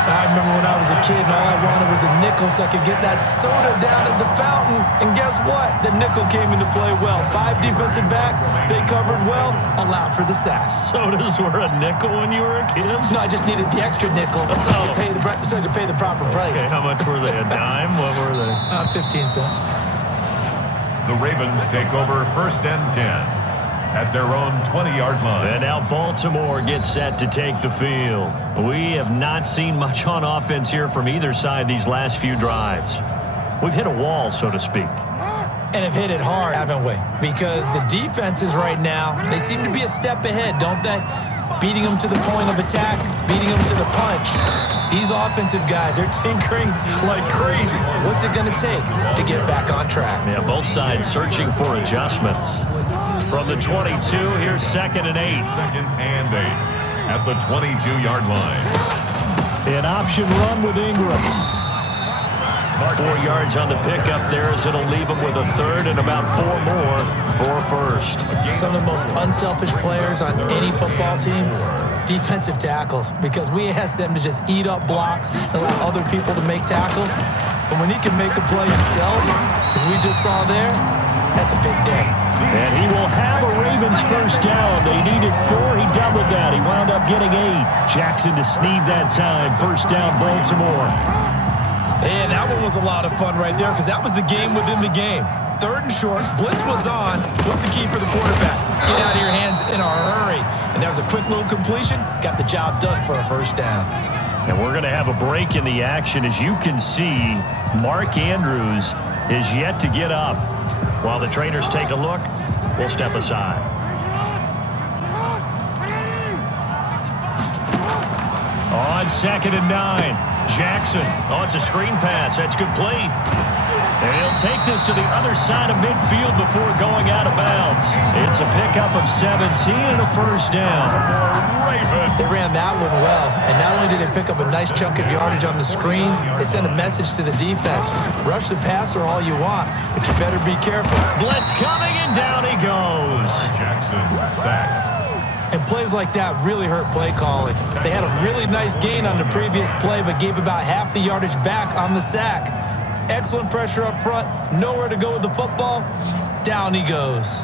I remember when I was a kid and all I wanted was a nickel so I could get that soda down at the fountain. And guess what? The nickel came into play well. 5 defensive backs, they covered well, allowed for the sacks. Sodas were a nickel when you were a kid? No, I just needed the extra nickel so I could pay the proper price. Okay, how much were they? A dime? What were they? 15 cents. The Ravens take over 1st and 10 at their own 20-yard line. And now Baltimore gets set to take the field. We have not seen much on offense here from either side these last few drives. We've hit a wall, so to speak. And have hit it hard, haven't we? Because the defenses right now, they seem to be a step ahead, don't they? Beating them to the point of attack, beating them to the punch. These offensive guys, they're tinkering like crazy. What's it going to take to get back on track? Yeah, both sides searching for adjustments. From the 22, here's 2nd and 8. 2nd and 8 at the 22-yard line. An option run with Ingram. 4 yards on the pickup there as it'll leave him with a 3rd and about 4 more for 1st. Some of the most unselfish players on any football team, defensive tackles, because we ask them to just eat up blocks and allow other people to make tackles. And when he can make a play himself, as we just saw there, that's a big day. And he will have a Ravens 1st down. They needed 4. He doubled that. He wound up getting 8. Jackson to sneed that time. 1st down, Baltimore. And that one was a lot of fun right there because that was the game within the game. 3rd and short. Blitz was on. What's the key for the quarterback? Get out of your hands in a hurry. And that was a quick little completion. Got the job done for a 1st down. And we're going to have a break in the action. As you can see, Mark Andrews is yet to get up. While the trainers take a look, we'll step aside. On 2nd and 9. Jackson. Oh, it's a screen pass. That's complete. And he'll take this to the other side of midfield before going out of bounds. It's a pickup of 17 and a 1st down. They ran that one well, and not only did they pick up a nice chunk of yardage on the screen, they sent a message to the defense. Rush the passer all you want, but you better be careful. Blitz coming, and down he goes. Jackson sacked. And plays like that really hurt play calling. They had a really nice gain on the previous play, but gave about half the yardage back on the sack. Excellent pressure up front. Nowhere to go with the football. Down he goes.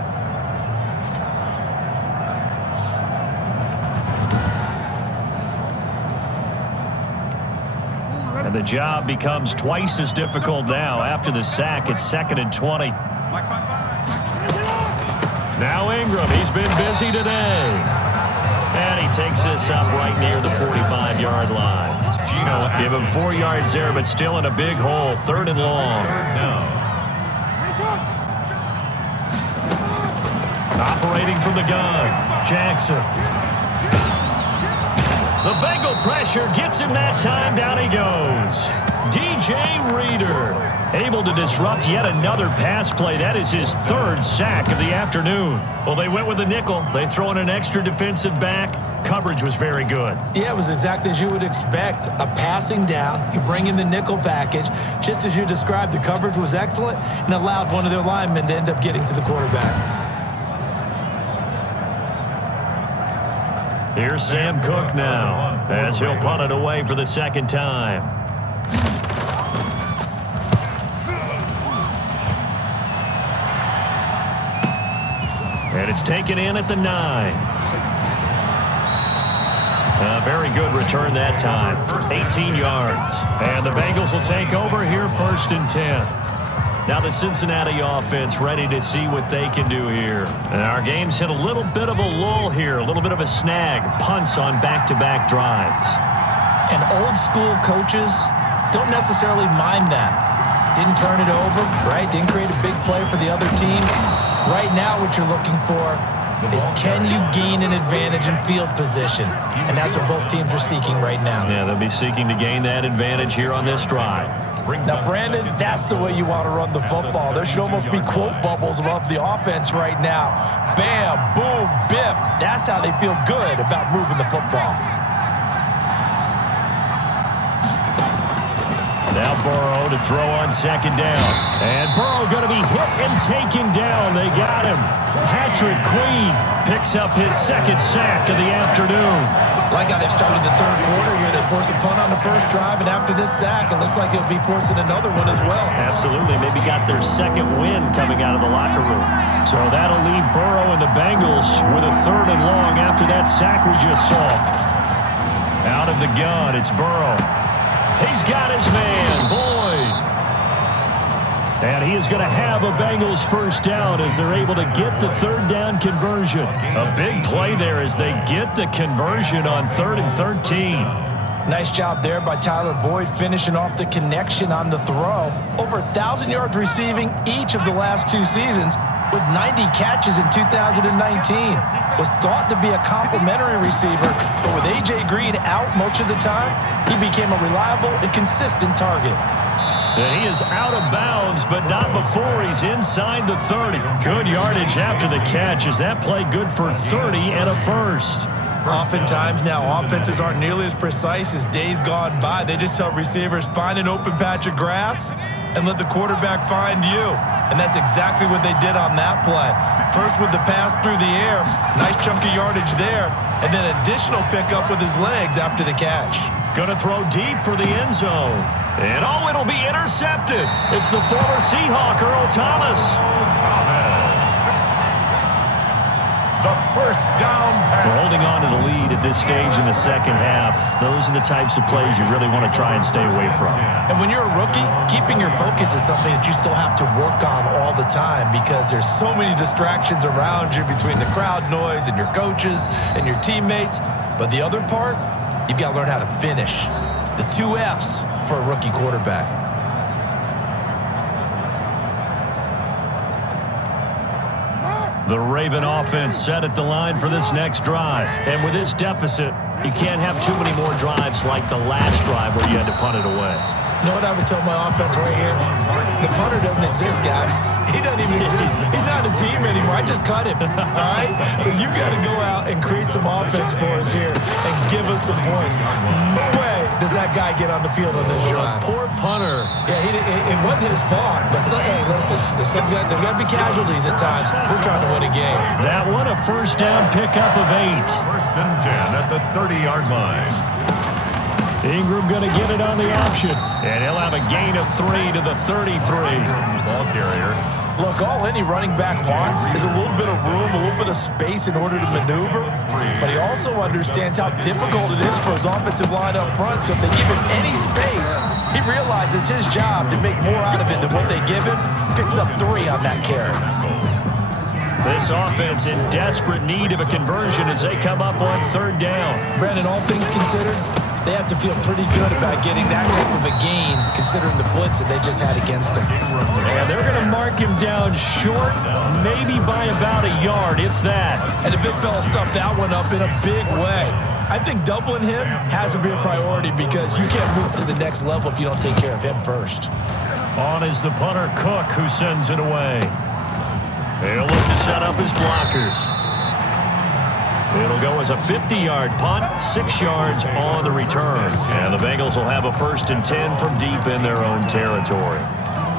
And the job becomes twice as difficult now. After the sack, it's 2nd and 20. Now Ingram, he's been busy today. And he takes this up right near the 45-yard line. Give him 4 yards there, but still in a big hole. 3rd and long. Operating from the gun, Jackson. The Bengal pressure gets him that time. Down he goes. DJ Reader able to disrupt yet another pass play. That is his 3rd sack of the afternoon. Well, they went with the nickel. They throw in an extra defensive back. Coverage was very good. Yeah, it was exactly as you would expect. A passing down. You bring in the nickel package. Just as you described, the coverage was excellent and allowed one of their linemen to end up getting to the quarterback. Here's Sam Cook now as he'll punt it away for the 2nd time. And it's taken in at the 9. A very good return that time. 18 yards. And the Bengals will take over here 1st and 10. Now the Cincinnati offense ready to see what they can do here. And our game's hit a little bit of a lull here, a little bit of a snag. Punts on back-to-back drives. And old school coaches don't necessarily mind that. Didn't turn it over, right? Didn't create a big play for the other team. Right now what you're looking for is can you gain an advantage in field position? And that's what both teams are seeking right now. Yeah, they'll be seeking to gain that advantage here on this drive. Now, Brandon, that's the way you want to run the football. There should almost be quote bubbles above the offense right now. Bam, boom, biff. That's how they feel good about moving the football. Now Burrow to throw on second down. And Burrow going to be hit and taken down. They got him. Patrick Queen picks up his second sack of the afternoon. Like how they've started the third quarter here. They force a punt on the first drive, and after this sack, it looks like they'll be forcing another one as well. Absolutely. Maybe got their second win coming out of the locker room. So that'll leave Burrow and the Bengals with a 3rd and long after that sack we just saw. Out of the gun, it's Burrow. He's got his man, Boyd. And he is going to have a Bengals first down as they're able to get the 3rd down conversion. A big play there as they get the conversion on 3rd and 13. Nice job there by Tyler Boyd finishing off the connection on the throw. Over 1,000 yards receiving each of the last 2 seasons with 90 catches in 2019. Was thought to be a complimentary receiver, but with A.J. Green out much of the time, he became a reliable and consistent target. And he is out of bounds, but not before he's inside the 30. Good yardage after the catch. Is that play good for 30 and a first? Oftentimes now, offenses aren't nearly as precise as days gone by. They just tell receivers, find an open patch of grass and let the quarterback find you. And that's exactly what they did on that play. First with the pass through the air, nice chunky yardage there, and then additional pickup with his legs after the catch. Going to throw deep for the end zone. And it'll be intercepted. It's the former Seahawk, Earl Thomas. The first down pass. We're holding on to the lead at this stage in the second half. Those are the types of plays you really want to try and stay away from. And when you're a rookie, keeping your focus is something that you still have to work on all the time because there's so many distractions around you between the crowd noise and your coaches and your teammates. But the other part, you've got to learn how to finish. It's the 2 F's for a rookie quarterback. The Raven offense set at the line for this next drive. And with this deficit, you can't have too many more drives like the last drive where you had to punt it away. You know what I would tell my offense right here? The punter doesn't exist, guys. He doesn't even exist. He's not a team anymore. I just cut him, all right? So you've got to go out and create some offense for us here and give us some points. No way does that guy get on the field on this drive. Poor punter. Yeah, it wasn't his fault. But, hey, listen, there's got to be casualties at times. We're trying to win a game. That one a first down pickup of 8. First and 10 at the 30-yard line. Ingram going to get it on the option. And he'll have a gain of 3 to the 33. Ball carrier. Look, all any running back wants is a little bit of room, a little bit of space in order to maneuver. But he also understands how difficult it is for his offensive line up front. So if they give him any space, he realizes his job to make more out of it than what they give him. Picks up 3 on that carry. This offense in desperate need of a conversion as they come up on 3rd down. Brandon, all things considered, they have to feel pretty good about getting that type of a gain considering the blitz that they just had against them. And they're going to mark him down short, maybe by about a yard, if that. And the big fella stuffed that one up in a big way. I think doubling him has to be a priority because you can't move to the next level if you don't take care of him first. On is the punter, Cook, who sends it away. He'll look to set up his blockers. It'll go as a 50-yard punt, 6 yards on the return. And the Bengals will have a 1st and 10 from deep in their own territory.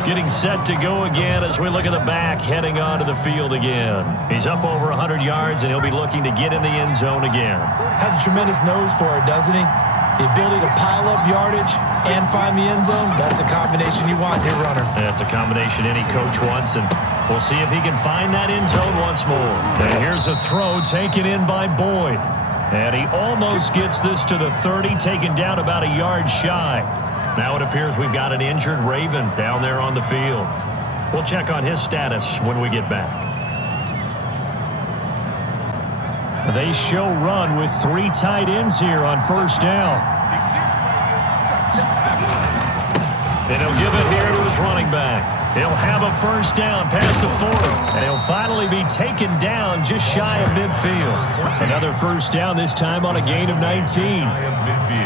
Getting set to go again as we look at the back heading onto the field again. He's up over 100 yards, and he'll be looking to get in the end zone again. Has a tremendous nose for it, doesn't he? The ability to pile up yardage and find the end zone, that's the combination you want in your runner. That's a combination any coach wants, and we'll see if he can find that end zone once more. And here's a throw taken in by Boyd. And he almost gets this to the 30, taken down about a yard shy. Now it appears we've got an injured Raven down there on the field. We'll check on his status when we get back. They show run with 3 tight ends here on 1st down. And he'll give it here to his running back. He'll have a 1st down past the 40. And he'll finally be taken down just shy of midfield. Another 1st down, this time on a gain of 19.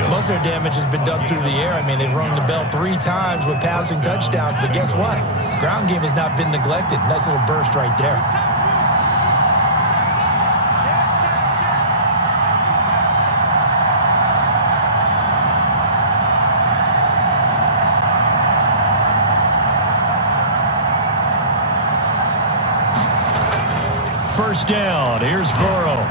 Most of their damage has been done through the air. I mean, they've rung the bell 3 times with passing touchdowns. But guess what? Ground game has not been neglected. Nice little burst right there. first down. Here's Burrow.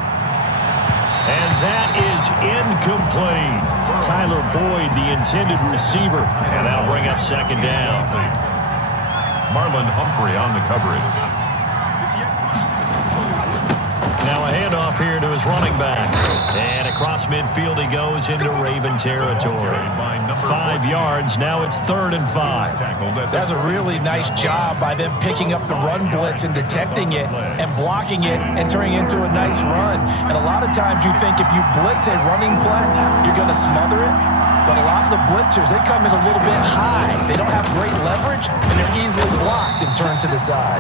And that is incomplete. Tyler Boyd, the intended receiver. And that'll bring up second down. Marlon Humphrey on the coverage. Now a handoff here to his running back. And across midfield he goes into Raven territory. 5 yards. Now it's 3rd and 5. That's a really nice job by them picking up the run blitz and detecting it and blocking it and turning it into a nice run. And a lot of times you think if you blitz a running play, you're going to smother it. But a lot of the blitzers, they come in a little bit high. They don't have great leverage, and they're easily blocked and turned to the side.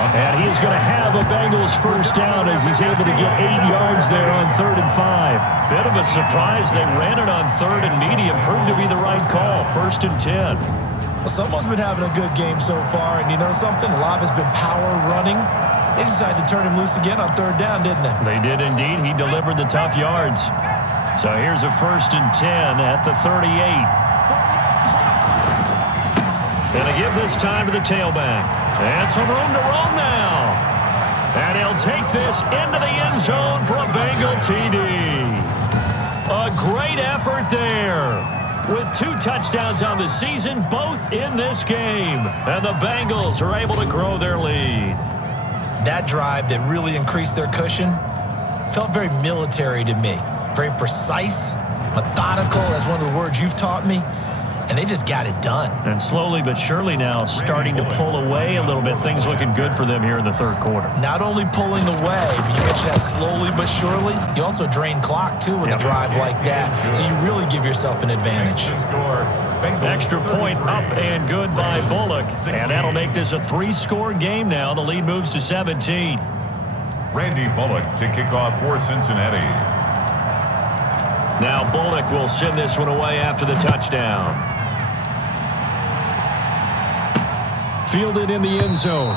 And he's going to have a Bengals first down as he's able to get 8 yards there on 3rd and 5. Bit of a surprise. They ran it on 3rd and medium. Proved to be the right call. 1st and 10. Well, someone's been having a good game so far, and you know something? A lot of it's been power running. They decided to turn him loose again on 3rd down, didn't they? They did indeed. He delivered the tough yards. So here's a 1st and 10 at the 38. Gonna give this time to the tailback. And some room to roam now. And he'll take this into the end zone for a Bengal TD. A great effort there. With 2 touchdowns on the season, both in this game. And the Bengals are able to grow their lead. That drive that really increased their cushion felt very military to me. Very precise, methodical, that's one of the words you've taught me. And they just got it done. And slowly but surely now starting to pull away a little bit. Things looking good for them here in the 3rd quarter. Not only pulling away, but you mentioned that slowly but surely. You also drain clock, too, with a drive like that. So you really give yourself an advantage. Extra point up and good by Bullock. And that'll make this a 3-score game now. The lead moves to 17. Randy Bullock to kick off for Cincinnati. Now Bullock will send this one away after the touchdown. Fielded in the end zone.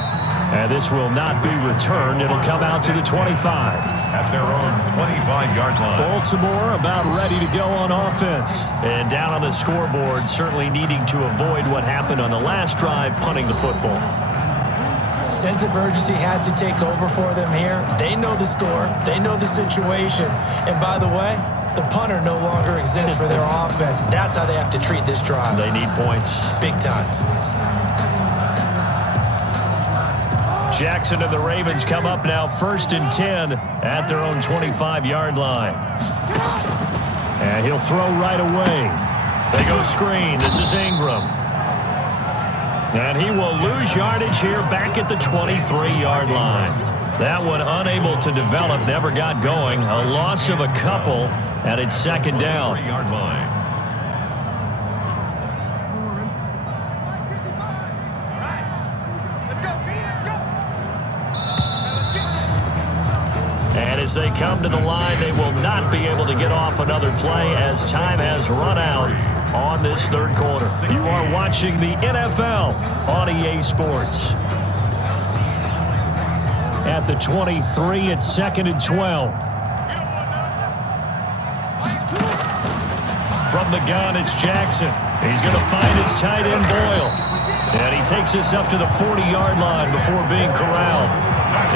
And this will not be returned. It'll come out to the 25. At their own 25-yard line. Baltimore about ready to go on offense. And down on the scoreboard, certainly needing to avoid what happened on the last drive, punting the football. Sense of urgency has to take over for them here. They know the score. They know the situation. And by the way, the punter no longer exists for their offense. That's how they have to treat this drive. They need points. Big time. Jackson and the Ravens come up now 1st and 10 at their own 25-yard line. And he'll throw right away. They go screen. This is Ingram. And he will lose yardage here back at the 23-yard line. That one unable to develop, never got going. A loss of a couple, and it's 2nd down. 3-yard line. And as they come to the line, they will not be able to get off another play as time has run out on this 3rd quarter. You are watching the NFL on EA Sports. At the 23, it's 2nd and 12. From the gun, it's Jackson. He's going to find his tight end, Boyle. And he takes this up to the 40-yard line before being corralled.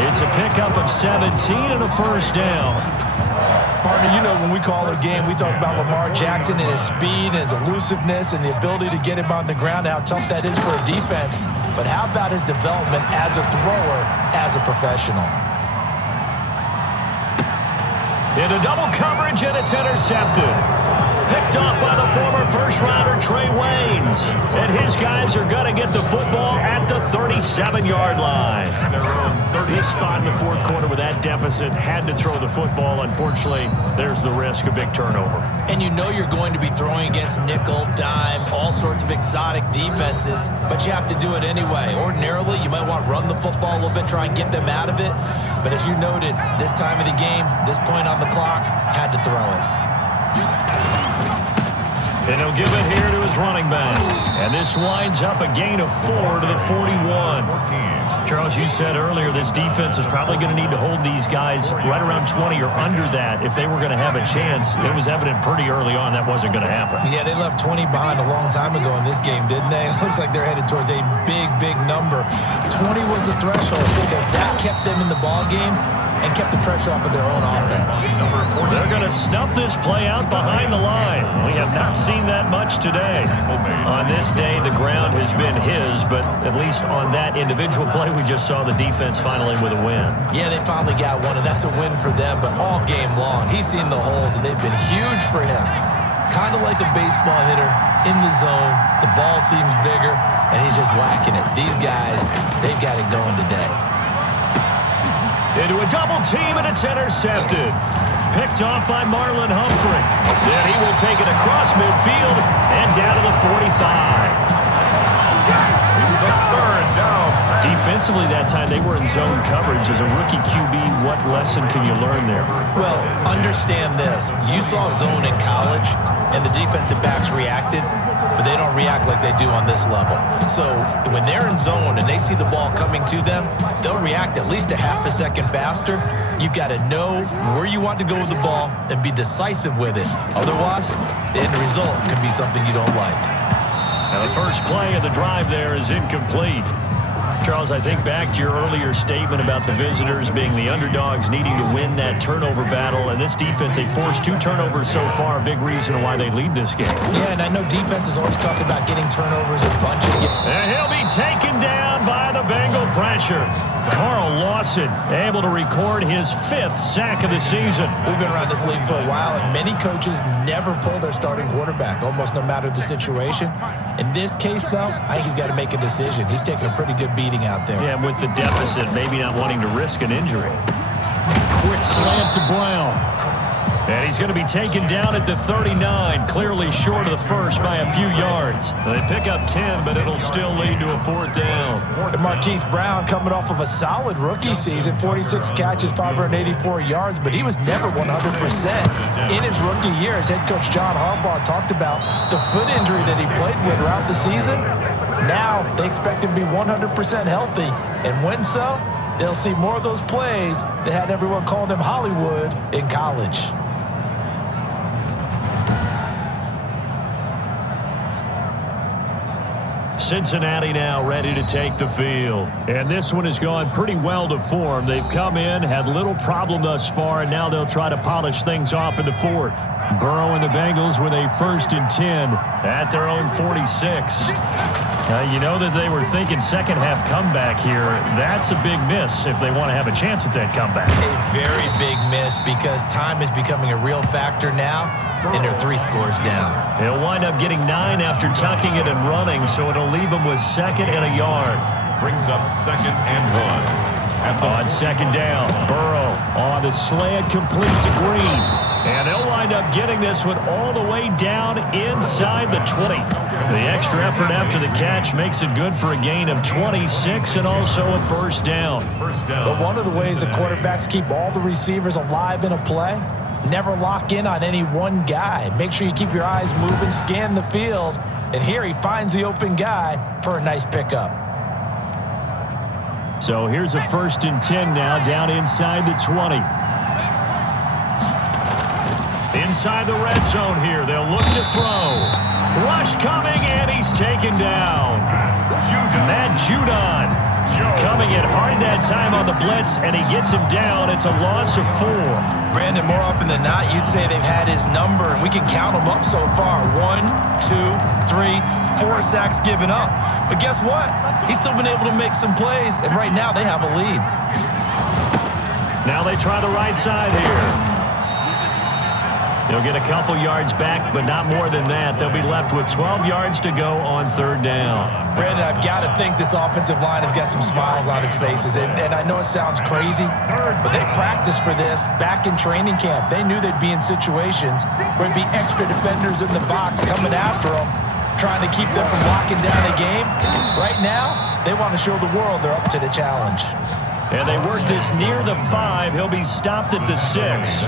It's a pickup of 17 and a 1st down. Partner, you know when we call a game, we talk about Lamar Jackson and his speed and his elusiveness and the ability to get him on the ground, how tough that is for a defense. But how about his development as a thrower, as a professional? Into double coverage, and it's intercepted. Picked off by the former first-rounder Trey Waynes. And his guys are going to get the football at the 37-yard line. This spot in the 4th quarter with that deficit had to throw the football. Unfortunately, there's the risk of big turnover. And you know you're going to be throwing against nickel, dime, all sorts of exotic defenses, but you have to do it anyway. Ordinarily, you might want to run the football a little bit, try and get them out of it. But as you noted, this time of the game, this point on the clock, had to throw it. And he'll give it here to his running back. And this winds up a gain of 4 to the 41. Charles, you said earlier this defense is probably going to need to hold these guys right around 20 or under that if they were going to have a chance. It was evident pretty early on that wasn't going to happen. Yeah, they left 20 behind a long time ago in this game, didn't they? It looks like they're headed towards a big, big number. 20 was the threshold because that kept them in the ball game and kept the pressure off of their own offense. They're going to snuff this play out behind the line. We have not seen that much today. On this day, the ground has been his, but at least on that individual play, we just saw the defense finally with a win. Yeah, they finally got one, and that's a win for them, but all game long, he's seen the holes, and they've been huge for him. Kind of like a baseball hitter in the zone. The ball seems bigger, and he's just whacking it. These guys, they've got it going today. Into a double team, and it's intercepted. Picked off by Marlon Humphrey. Then he will take it across midfield and down to the 45. Third down. Defensively that time, they were in zone coverage. As a rookie QB, what lesson can you learn there? Well, understand this. You saw zone in college, and the defensive backs reacted, but they don't react like they do on this level. So when they're in zone and they see the ball coming to them, they'll react at least a half a second faster. You've got to know where you want to go with the ball and be decisive with it. Otherwise, the end result can be something you don't like. And the first play of the drive there is incomplete. Charles, I think back to your earlier statement about the visitors being the underdogs needing to win that turnover battle. And this defense, they forced 2 turnovers so far, a big reason why they lead this game. Yeah, and I know defenses always talk about getting turnovers in bunches. And he'll be taken down by the Bengal pressure. Carl Lawson able to record his 5th sack of the season. We've been around this league for a while, and many coaches never pull their starting quarterback, almost no matter the situation. In this case, though, I think he's got to make a decision. He's taking a pretty good beating out there. Yeah, with the deficit, maybe not wanting to risk an injury. Quick slant to Brown. And he's going to be taken down at the 39, clearly short of the first by a few yards. They pick up 10, but it'll still lead to a 4th down. And Marquise Brown coming off of a solid rookie season, 46 catches, 584 yards, but he was never 100%. In his rookie year, as head coach John Harbaugh talked about the foot injury that he played with throughout the season. Now they expect him to be 100% healthy, and when so, they'll see more of those plays that had everyone calling him Hollywood in college. Cincinnati now ready to take the field. And this one has gone pretty well to form. They've come in, had little problem thus far, and now they'll try to polish things off in the 4th. Burrow and the Bengals with a 1st and 10 at their own 46. You know that they were thinking second half comeback here. That's a big miss if they want to have a chance at that comeback. A very big miss because time is becoming a real factor now, and they're 3 scores down. He'll wind up getting 9 after tucking it and running, so it'll leave him with 2nd and a yard. Brings up 2nd and 1. On 2nd down, Burrow on the slant completes a Green. And they'll wind up getting this one all the way down inside the 20. The extra effort after the catch makes it good for a gain of 26 and also a 1st down. But one of the ways the quarterbacks keep all the receivers alive in a play, never lock in on any one guy. Make sure you keep your eyes moving, scan the field, and here he finds the open guy for a nice pickup. So here's a 1st and 10 now down inside the 20. Inside the red zone here, they'll look to throw. Rush coming, and he's taken down. Matt Judon coming in hard that time on the blitz, and he gets him down. It's a loss of 4. Brandon, more often than not, you'd say they've had his number, and we can count them up so far. 1, 2, 3, 4 sacks given up. But guess what? He's still been able to make some plays, and right now they have a lead. Now they try the right side here. They'll get a couple yards back, but not more than that. They'll be left with 12 yards to go on 3rd down. Brandon, I've got to think this offensive line has got some smiles on its faces. And I know it sounds crazy, but they practiced for this back in training camp. They knew they'd be in situations where it'd be extra defenders in the box coming after them, trying to keep them from locking down a game. Right now, they want to show the world they're up to the challenge. And they work this near the 5. He'll be stopped at the 6.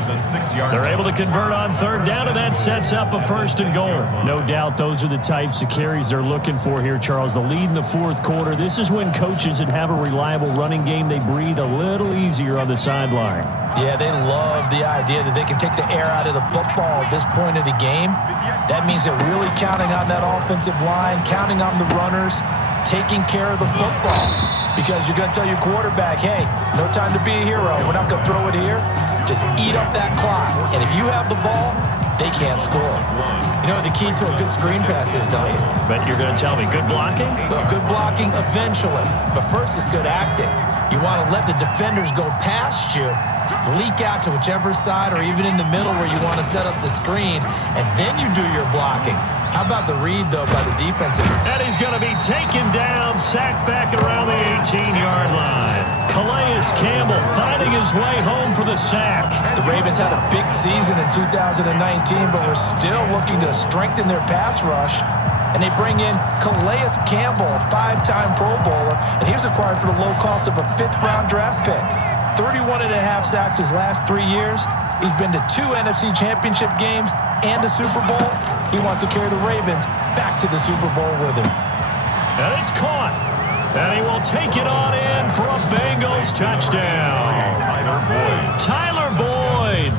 They're able to convert on third down, and that sets up a first and goal. No doubt those are the types of carries they're looking for here, Charles. The lead in the fourth quarter. This is when coaches that have a reliable running game, they breathe a little easier on the sideline. Yeah, they love the idea that they can take the air out of the football at this point of the game. That means they're really counting on that offensive line, counting on the runners, taking care of the football. Because you're going to tell your quarterback, hey, no time to be a hero. We're not going to throw it here. Just eat up that clock. And if you have the ball, they can't score. You know what the key to a good screen pass is, don't you? But you're going to tell me good blocking? Well, good blocking eventually. But first is good acting. You want to let the defenders go past you, leak out to whichever side or even in the middle where you want to set up the screen, and then you do your blocking. How about the read, though, by the defensive? And he's going to be taken down, sacked back around the 18-yard line. Calais Campbell finding his way home for the sack. The Ravens had a big season in 2019, but we're still looking to strengthen their pass rush. And they bring in Calais Campbell, a 5-time Pro Bowler, and he was acquired for the low cost of a 5th-round draft pick. 31.5 sacks his last 3 years. He's been to 2 NFC Championship games and a Super Bowl. He wants to carry the Ravens back to the Super Bowl with him. And it's caught. And he will take it on in for a Bengals touchdown. Tyler Boyd.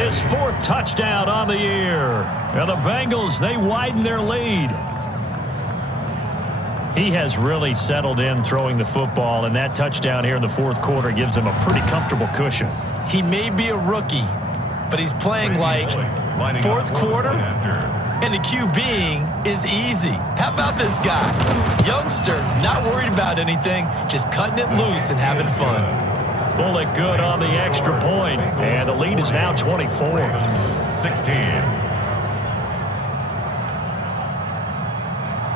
His 4th touchdown on the year. And the Bengals, they widen their lead. He has really settled in throwing the football, and that touchdown here in the fourth quarter gives him a pretty comfortable cushion. He may be a rookie, but he's playing like fourth quarter, and the QBing is easy. How about this guy? Youngster, not worried about anything, just cutting it loose and having fun. Bullock good on the extra point, and the lead is now 24-16.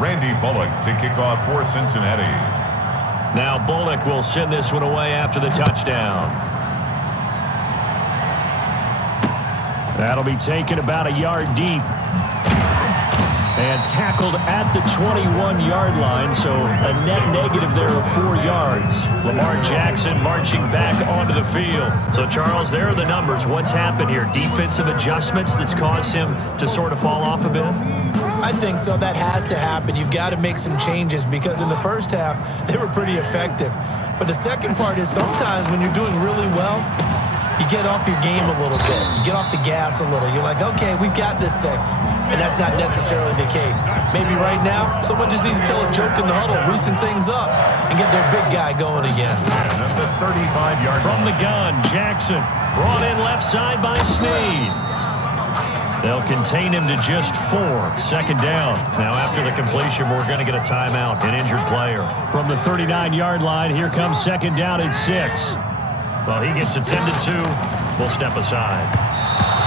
Randy Bullock to kick off for Cincinnati. Now Bullock will send this one away after the touchdown. That'll be taken about a yard deep. And tackled at the 21-yard line, so a net negative there of 4 yards. Lamar Jackson marching back onto the field. So, Charles, there are the numbers. What's happened here? Defensive adjustments that's caused him to sort of fall off a bit? I think so. That has to happen. You've got to make some changes because in the first half, they were pretty effective. But the second part is sometimes when you're doing really well, you get off your game a little bit. You get off the gas a little. You're like, okay, we've got this thing. And that's not necessarily the case. Maybe right now, someone just needs to tell a joke in the huddle, loosen things up, and get their big guy going again. The 35-yard From the gun, Jackson brought in left side by Snead. They'll contain him to just 4. Second down. Now after the completion, we're going to get a timeout, an injured player. From the 39-yard line, here comes second down at 6. Well, he gets attended to. We'll step aside.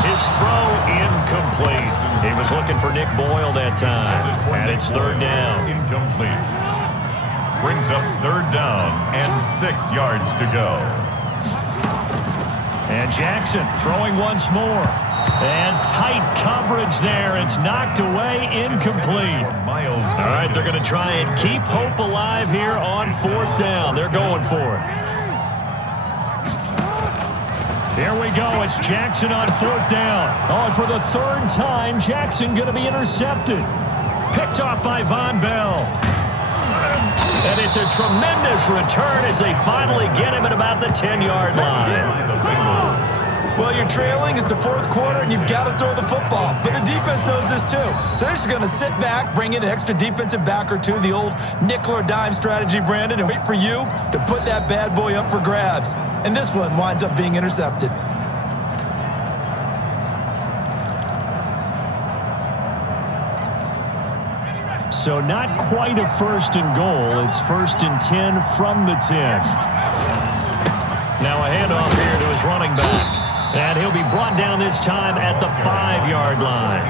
His throw incomplete. He was looking for Nick Boyle that time. And it's third down. Incomplete. Brings up third down and 6 yards to go. And Jackson throwing once more. And tight coverage there. It's knocked away, incomplete. All right, they're going to try and keep hope alive here on fourth down. They're going for it. Here we go. It's Jackson on fourth down. Oh, and for the third time, Jackson going to be intercepted. Picked off by Von Bell. And it's a tremendous return as they finally get him at about the 10-yard line. Well, you're trailing. It's the fourth quarter, and you've got to throw the football. But the defense knows this, too. So they're just going to sit back, bring in an extra defensive back or two, the old nickel or dime strategy, Brandon, and wait for you to put that bad boy up for grabs. And this one winds up being intercepted. So not quite a first and goal. It's first and 10 from the 10. Now a handoff here to his running back. And he'll be brought down this time at the 5-yard line.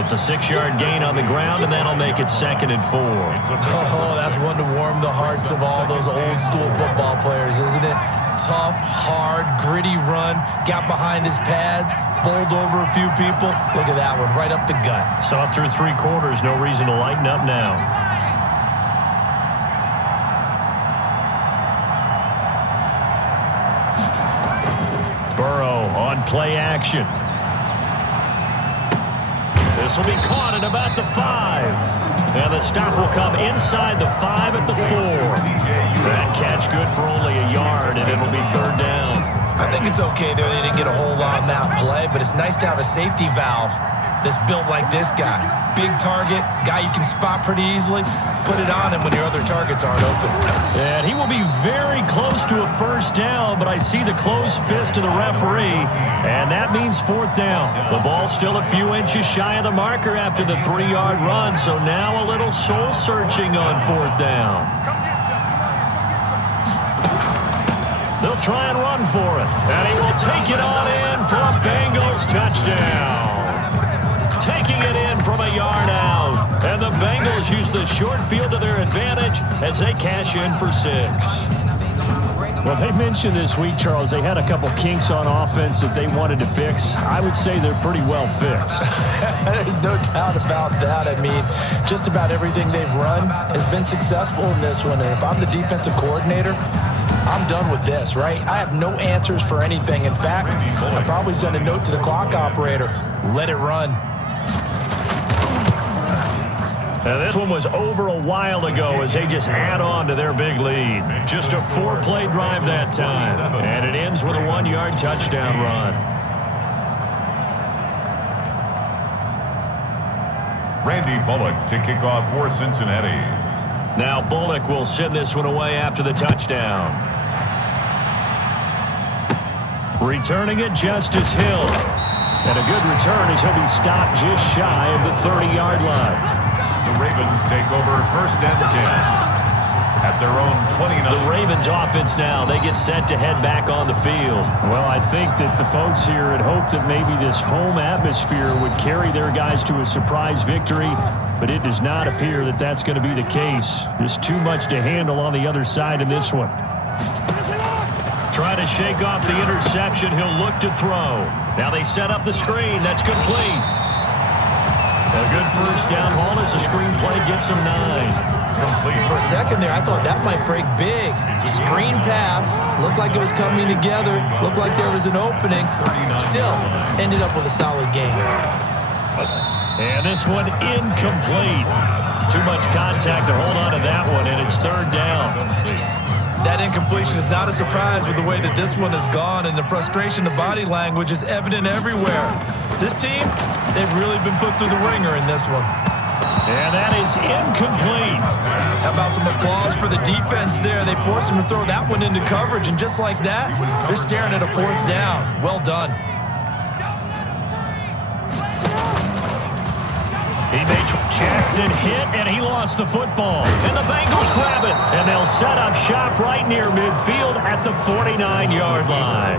It's a 6-yard gain on the ground, and that'll make it second and 4. Oh, that's one to warm the hearts of all those old school football players, isn't it? Tough, hard, gritty run, got behind his pads, bowled over a few people. Look at that one, right up the gut. Saw it through 3 quarters, no reason to lighten up now. play action. This will be caught at about the 5. And the stop will come inside the 5 at the 4. That catch good for only a yard, and it'll be third down. I think it's okay there. They didn't get a whole lot on that play, but it's nice to have a safety valve that's built like this guy. Big target, guy you can spot pretty easily. Put it on him when your other targets aren't open. And he will be very close to a first down, but I see the closed fist of the referee, and that means fourth down. The ball's still a few inches shy of the marker after the 3-yard run, so now a little soul-searching on fourth down. They'll try and run for it, and he will take it on in for a Bengals touchdown. Taking it in from a yard out, and the Bengals use the short field to their advantage as they cash in for 6. Well, they mentioned this week, Charles, they had a couple kinks on offense that they wanted to fix. I would say they're pretty well fixed. There's no doubt about that. I mean, just about everything they've run has been successful in this one, and if I'm the defensive coordinator, I'm done with this, right? I have no answers for anything. In fact, I'd probably send a note to the clock operator. Let it run. Now, this one was over a while ago as they just add on to their big lead. Just a 4-play drive that time. And it ends with a 1-yard touchdown run. Randy Bullock to kick off for Cincinnati. Now Bullock will send this one away after the touchdown. Returning it, Justice Hill. And a good return as he'll be stopped just shy of the 30-yard line. The Ravens take over first and 10 at their own 29. The Ravens offense now, they get set to head back on the field. Well, I think that the folks here had hoped that maybe this home atmosphere would carry their guys to a surprise victory, but it does not appear that that's going to be the case. There's too much to handle on the other side in this one. Try to shake off the interception. He'll look to throw. Now they set up the screen. That's complete. A good first down call as the screen play gets him 9. Complete. For a second there, I thought that might break big. Screen pass. Looked like it was coming together. Looked like there was an opening. Still, ended up with a solid game. And this one incomplete. Too much contact to hold on to that one, and it's third down. That incompletion is not a surprise with the way that this one has gone, and the frustration, the body language is evident everywhere. This team, they've really been put through the ringer in this one. And that is incomplete. How about some applause for the defense there? They forced him to throw that one into coverage, and just like that, they're staring at a fourth down. Well done. He made Jackson hit, and he lost the football. And the Bengals grab it, and they'll set up shop right near midfield at the 49-yard line.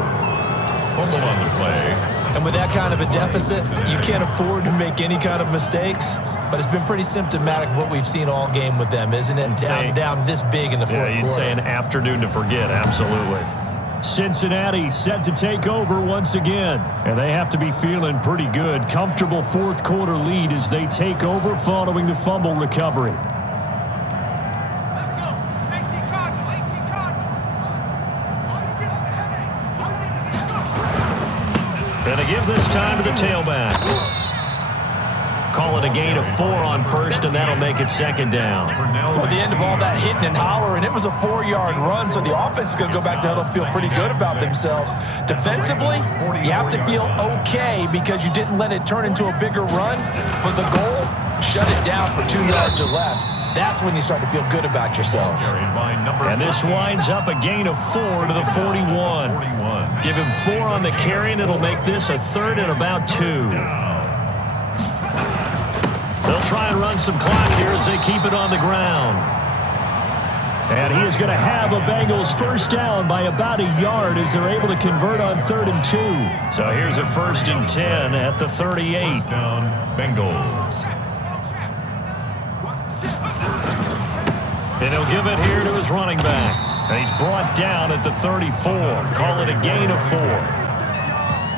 Fumble on the play. And with that kind of a deficit, you can't afford to make any kind of mistakes. But it's been pretty symptomatic of what we've seen all game with them, isn't it? Down this big in the fourth quarter. You'd say an afternoon to forget, absolutely. Cincinnati set to take over once again. And they have to be feeling pretty good. Comfortable fourth quarter lead as they take over following the fumble recovery. And they give this time to the tailback. Call it a gain of 4 on first, and that'll make it second down. Well, at the end of all that hitting and hollering, it was a 4-yard run, so the offense is going to go back there and feel pretty good about themselves. Defensively, you have to feel okay because you didn't let it turn into a bigger run, but the goal, shut it down for 2 yards or less. That's when you start to feel good about yourselves. And this winds up a gain of 4 to the 41. Give him 4 on the carry, and it'll make this a third and about 2. They'll try and run some clock here as they keep it on the ground. And he is going to have a Bengals first down by about a yard as they're able to convert on 3rd and 2. So here's a 1st and 10 at the 38. Down Bengals. And he'll give it here to his running back. And he's brought down at the 34. Call it a gain of 4.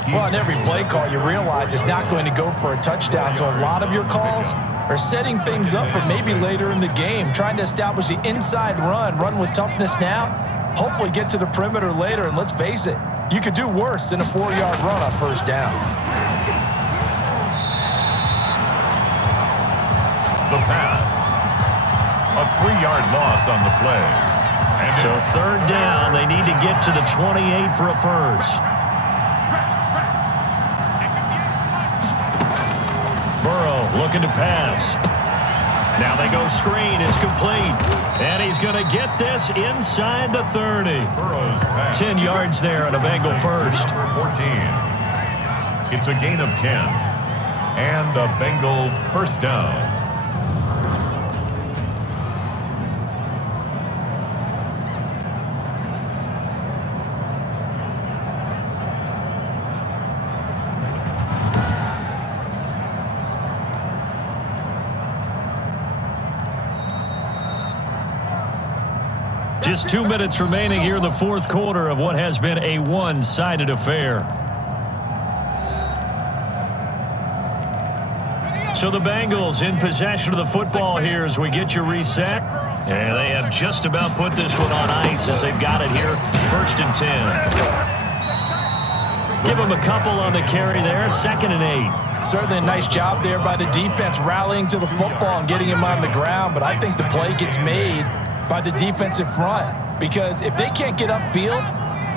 Well, on every play call, you realize it's not going to go for a touchdown, so a lot of your calls are setting things up for maybe later in the game, trying to establish the inside run with toughness now, hopefully get to the perimeter later, and let's face it, You could do worse than a 4-yard run on first down. The pass. A 3-yard loss on the play. And So third down, they need to get to the 28 for a first. Burrow looking to pass. Now they go screen. It's complete. And he's going to get this inside the 30. Burrow's pass. 10 yards there on a Bengal first. Number 14. It's a gain of 10. And a Bengal first down. Just 2 minutes remaining here in the fourth quarter of what has been a one-sided affair. So the Bengals in possession of the football here as we get you reset. And they have just about put this one on ice as they've got it here. 1st and 10. Give them a couple on the carry there. 2nd and 8. Certainly a nice job there by the defense rallying to the football and getting him on the ground. But I think the play gets made by the defensive front, because if they can't get upfield,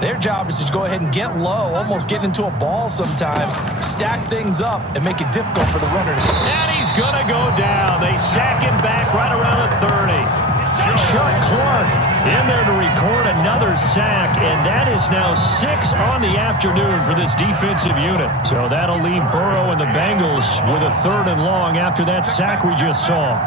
their job is to go ahead and get low, almost get into a ball sometimes, stack things up, and make it difficult for the runner. And he's going to go down. They sack him back right around the 30. Chuck Clark in there to record another sack, and that is now 6 on the afternoon for this defensive unit. So that'll leave Burrow and the Bengals with a 3rd and long after that sack we just saw.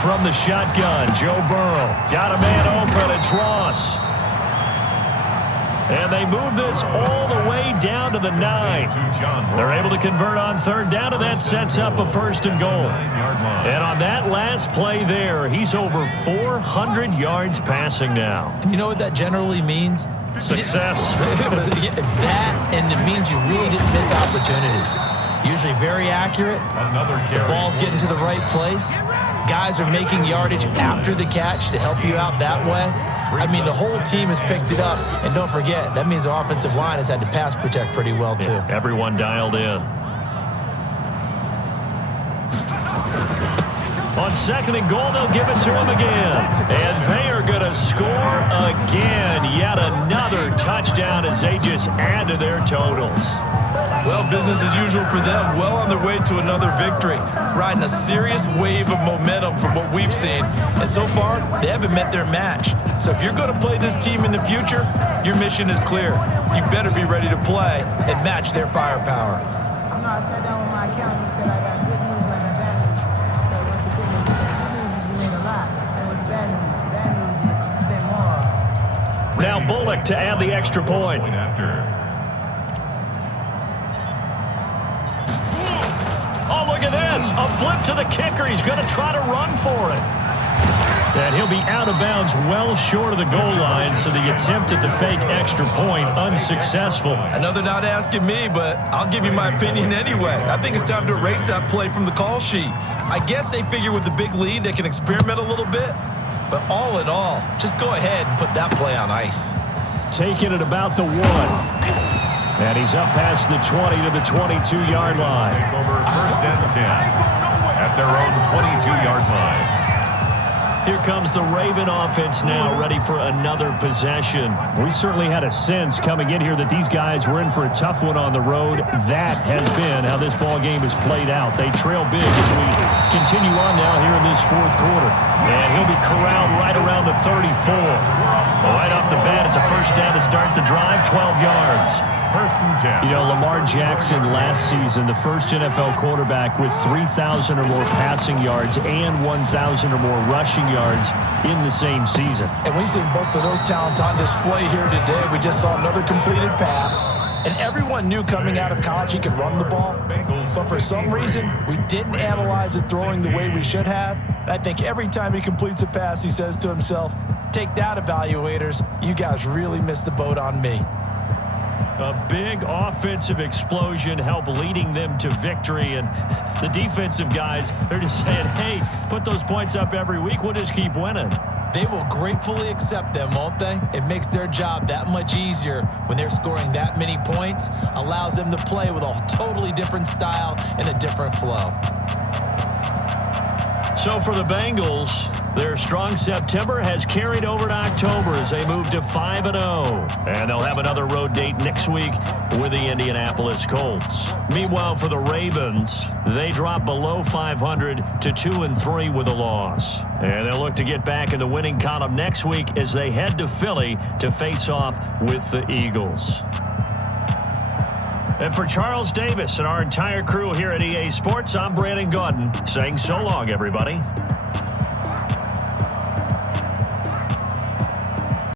From the shotgun, Joe Burrow got a man open. It's Ross. And they move this all the way down to the 9. They're able to convert on 3rd down, and that sets up a 1st and goal. And on that last play there, he's over 400 yards passing now. You know what that generally means? Success. That, and it means you really didn't miss opportunities. Usually very accurate. The ball's getting to the right place. Guys are making yardage after the catch to help you out that way. I mean, the whole team has picked it up. And don't forget, that means the offensive line has had to pass protect pretty well, too. Yeah, everyone dialed in. On 2nd and goal, they'll give it to him again. And they are going to score again. Yet another touchdown as they just add to their totals. Well, business as usual for them. Well on their way to another victory. Riding a serious wave of momentum from what we've seen. And so far, they haven't met their match. So if you're going to play this team in the future, your mission is clear. You better be ready to play and match their firepower. I sat down with my accountant. He said I got good news and I got bad news. I said, what's the good news? The good news is you win a lot. And what's the bad news? The bad news is you spend more. Now Bullock to add the extra point. Oh, look at this. A flip to the kicker. He's going to try to run for it. And he'll be out of bounds well short of the goal line, so the attempt at the fake extra point unsuccessful. Another not asking me, but I'll give you my opinion anyway. I think it's time to erase that play from the call sheet. I guess they figure with the big lead they can experiment a little bit. But all in all, just go ahead and put that play on ice. Taking it about the 1. And he's up past the 20 to the 22-yard line. Take over 1st and 10 at their own 22-yard line. Here comes the Raven offense now, ready for another possession. We certainly had a sense coming in here that these guys were in for a tough one on the road. That has been how this ball game has played out. They trail big as we continue on now here in this fourth quarter. And he'll be corralled right around the 34. Right off the bat, it's a 1st down to start the drive, 12 yards. 1st and 10. You know, Lamar Jackson last season, the first NFL quarterback with 3,000 or more passing yards and 1,000 or more rushing yards in the same season. And we've seen both of those talents on display here today. We just saw another completed pass. And everyone knew coming out of college he could run the ball. But for some reason, we didn't analyze it throwing the way we should have. And I think every time he completes a pass, he says to himself, take that, evaluators. You guys really missed the boat on me. A big offensive explosion helped leading them to victory. And the defensive guys, they're just saying, hey, put those points up every week. We'll just keep winning. They will gratefully accept them, won't they? It makes their job that much easier when they're scoring that many points. Allows them to play with a totally different style and a different flow. So for the Bengals, their strong September has carried over to October as they move to 5-0. And they'll have another road date next week with the Indianapolis Colts. Meanwhile, for the Ravens, they drop below 500 to 2-3 with a loss. And they'll look to get back in the winning column next week as they head to Philly to face off with the Eagles. And for Charles Davis and our entire crew here at EA Sports, I'm Brandon Gaudin saying so long, everybody.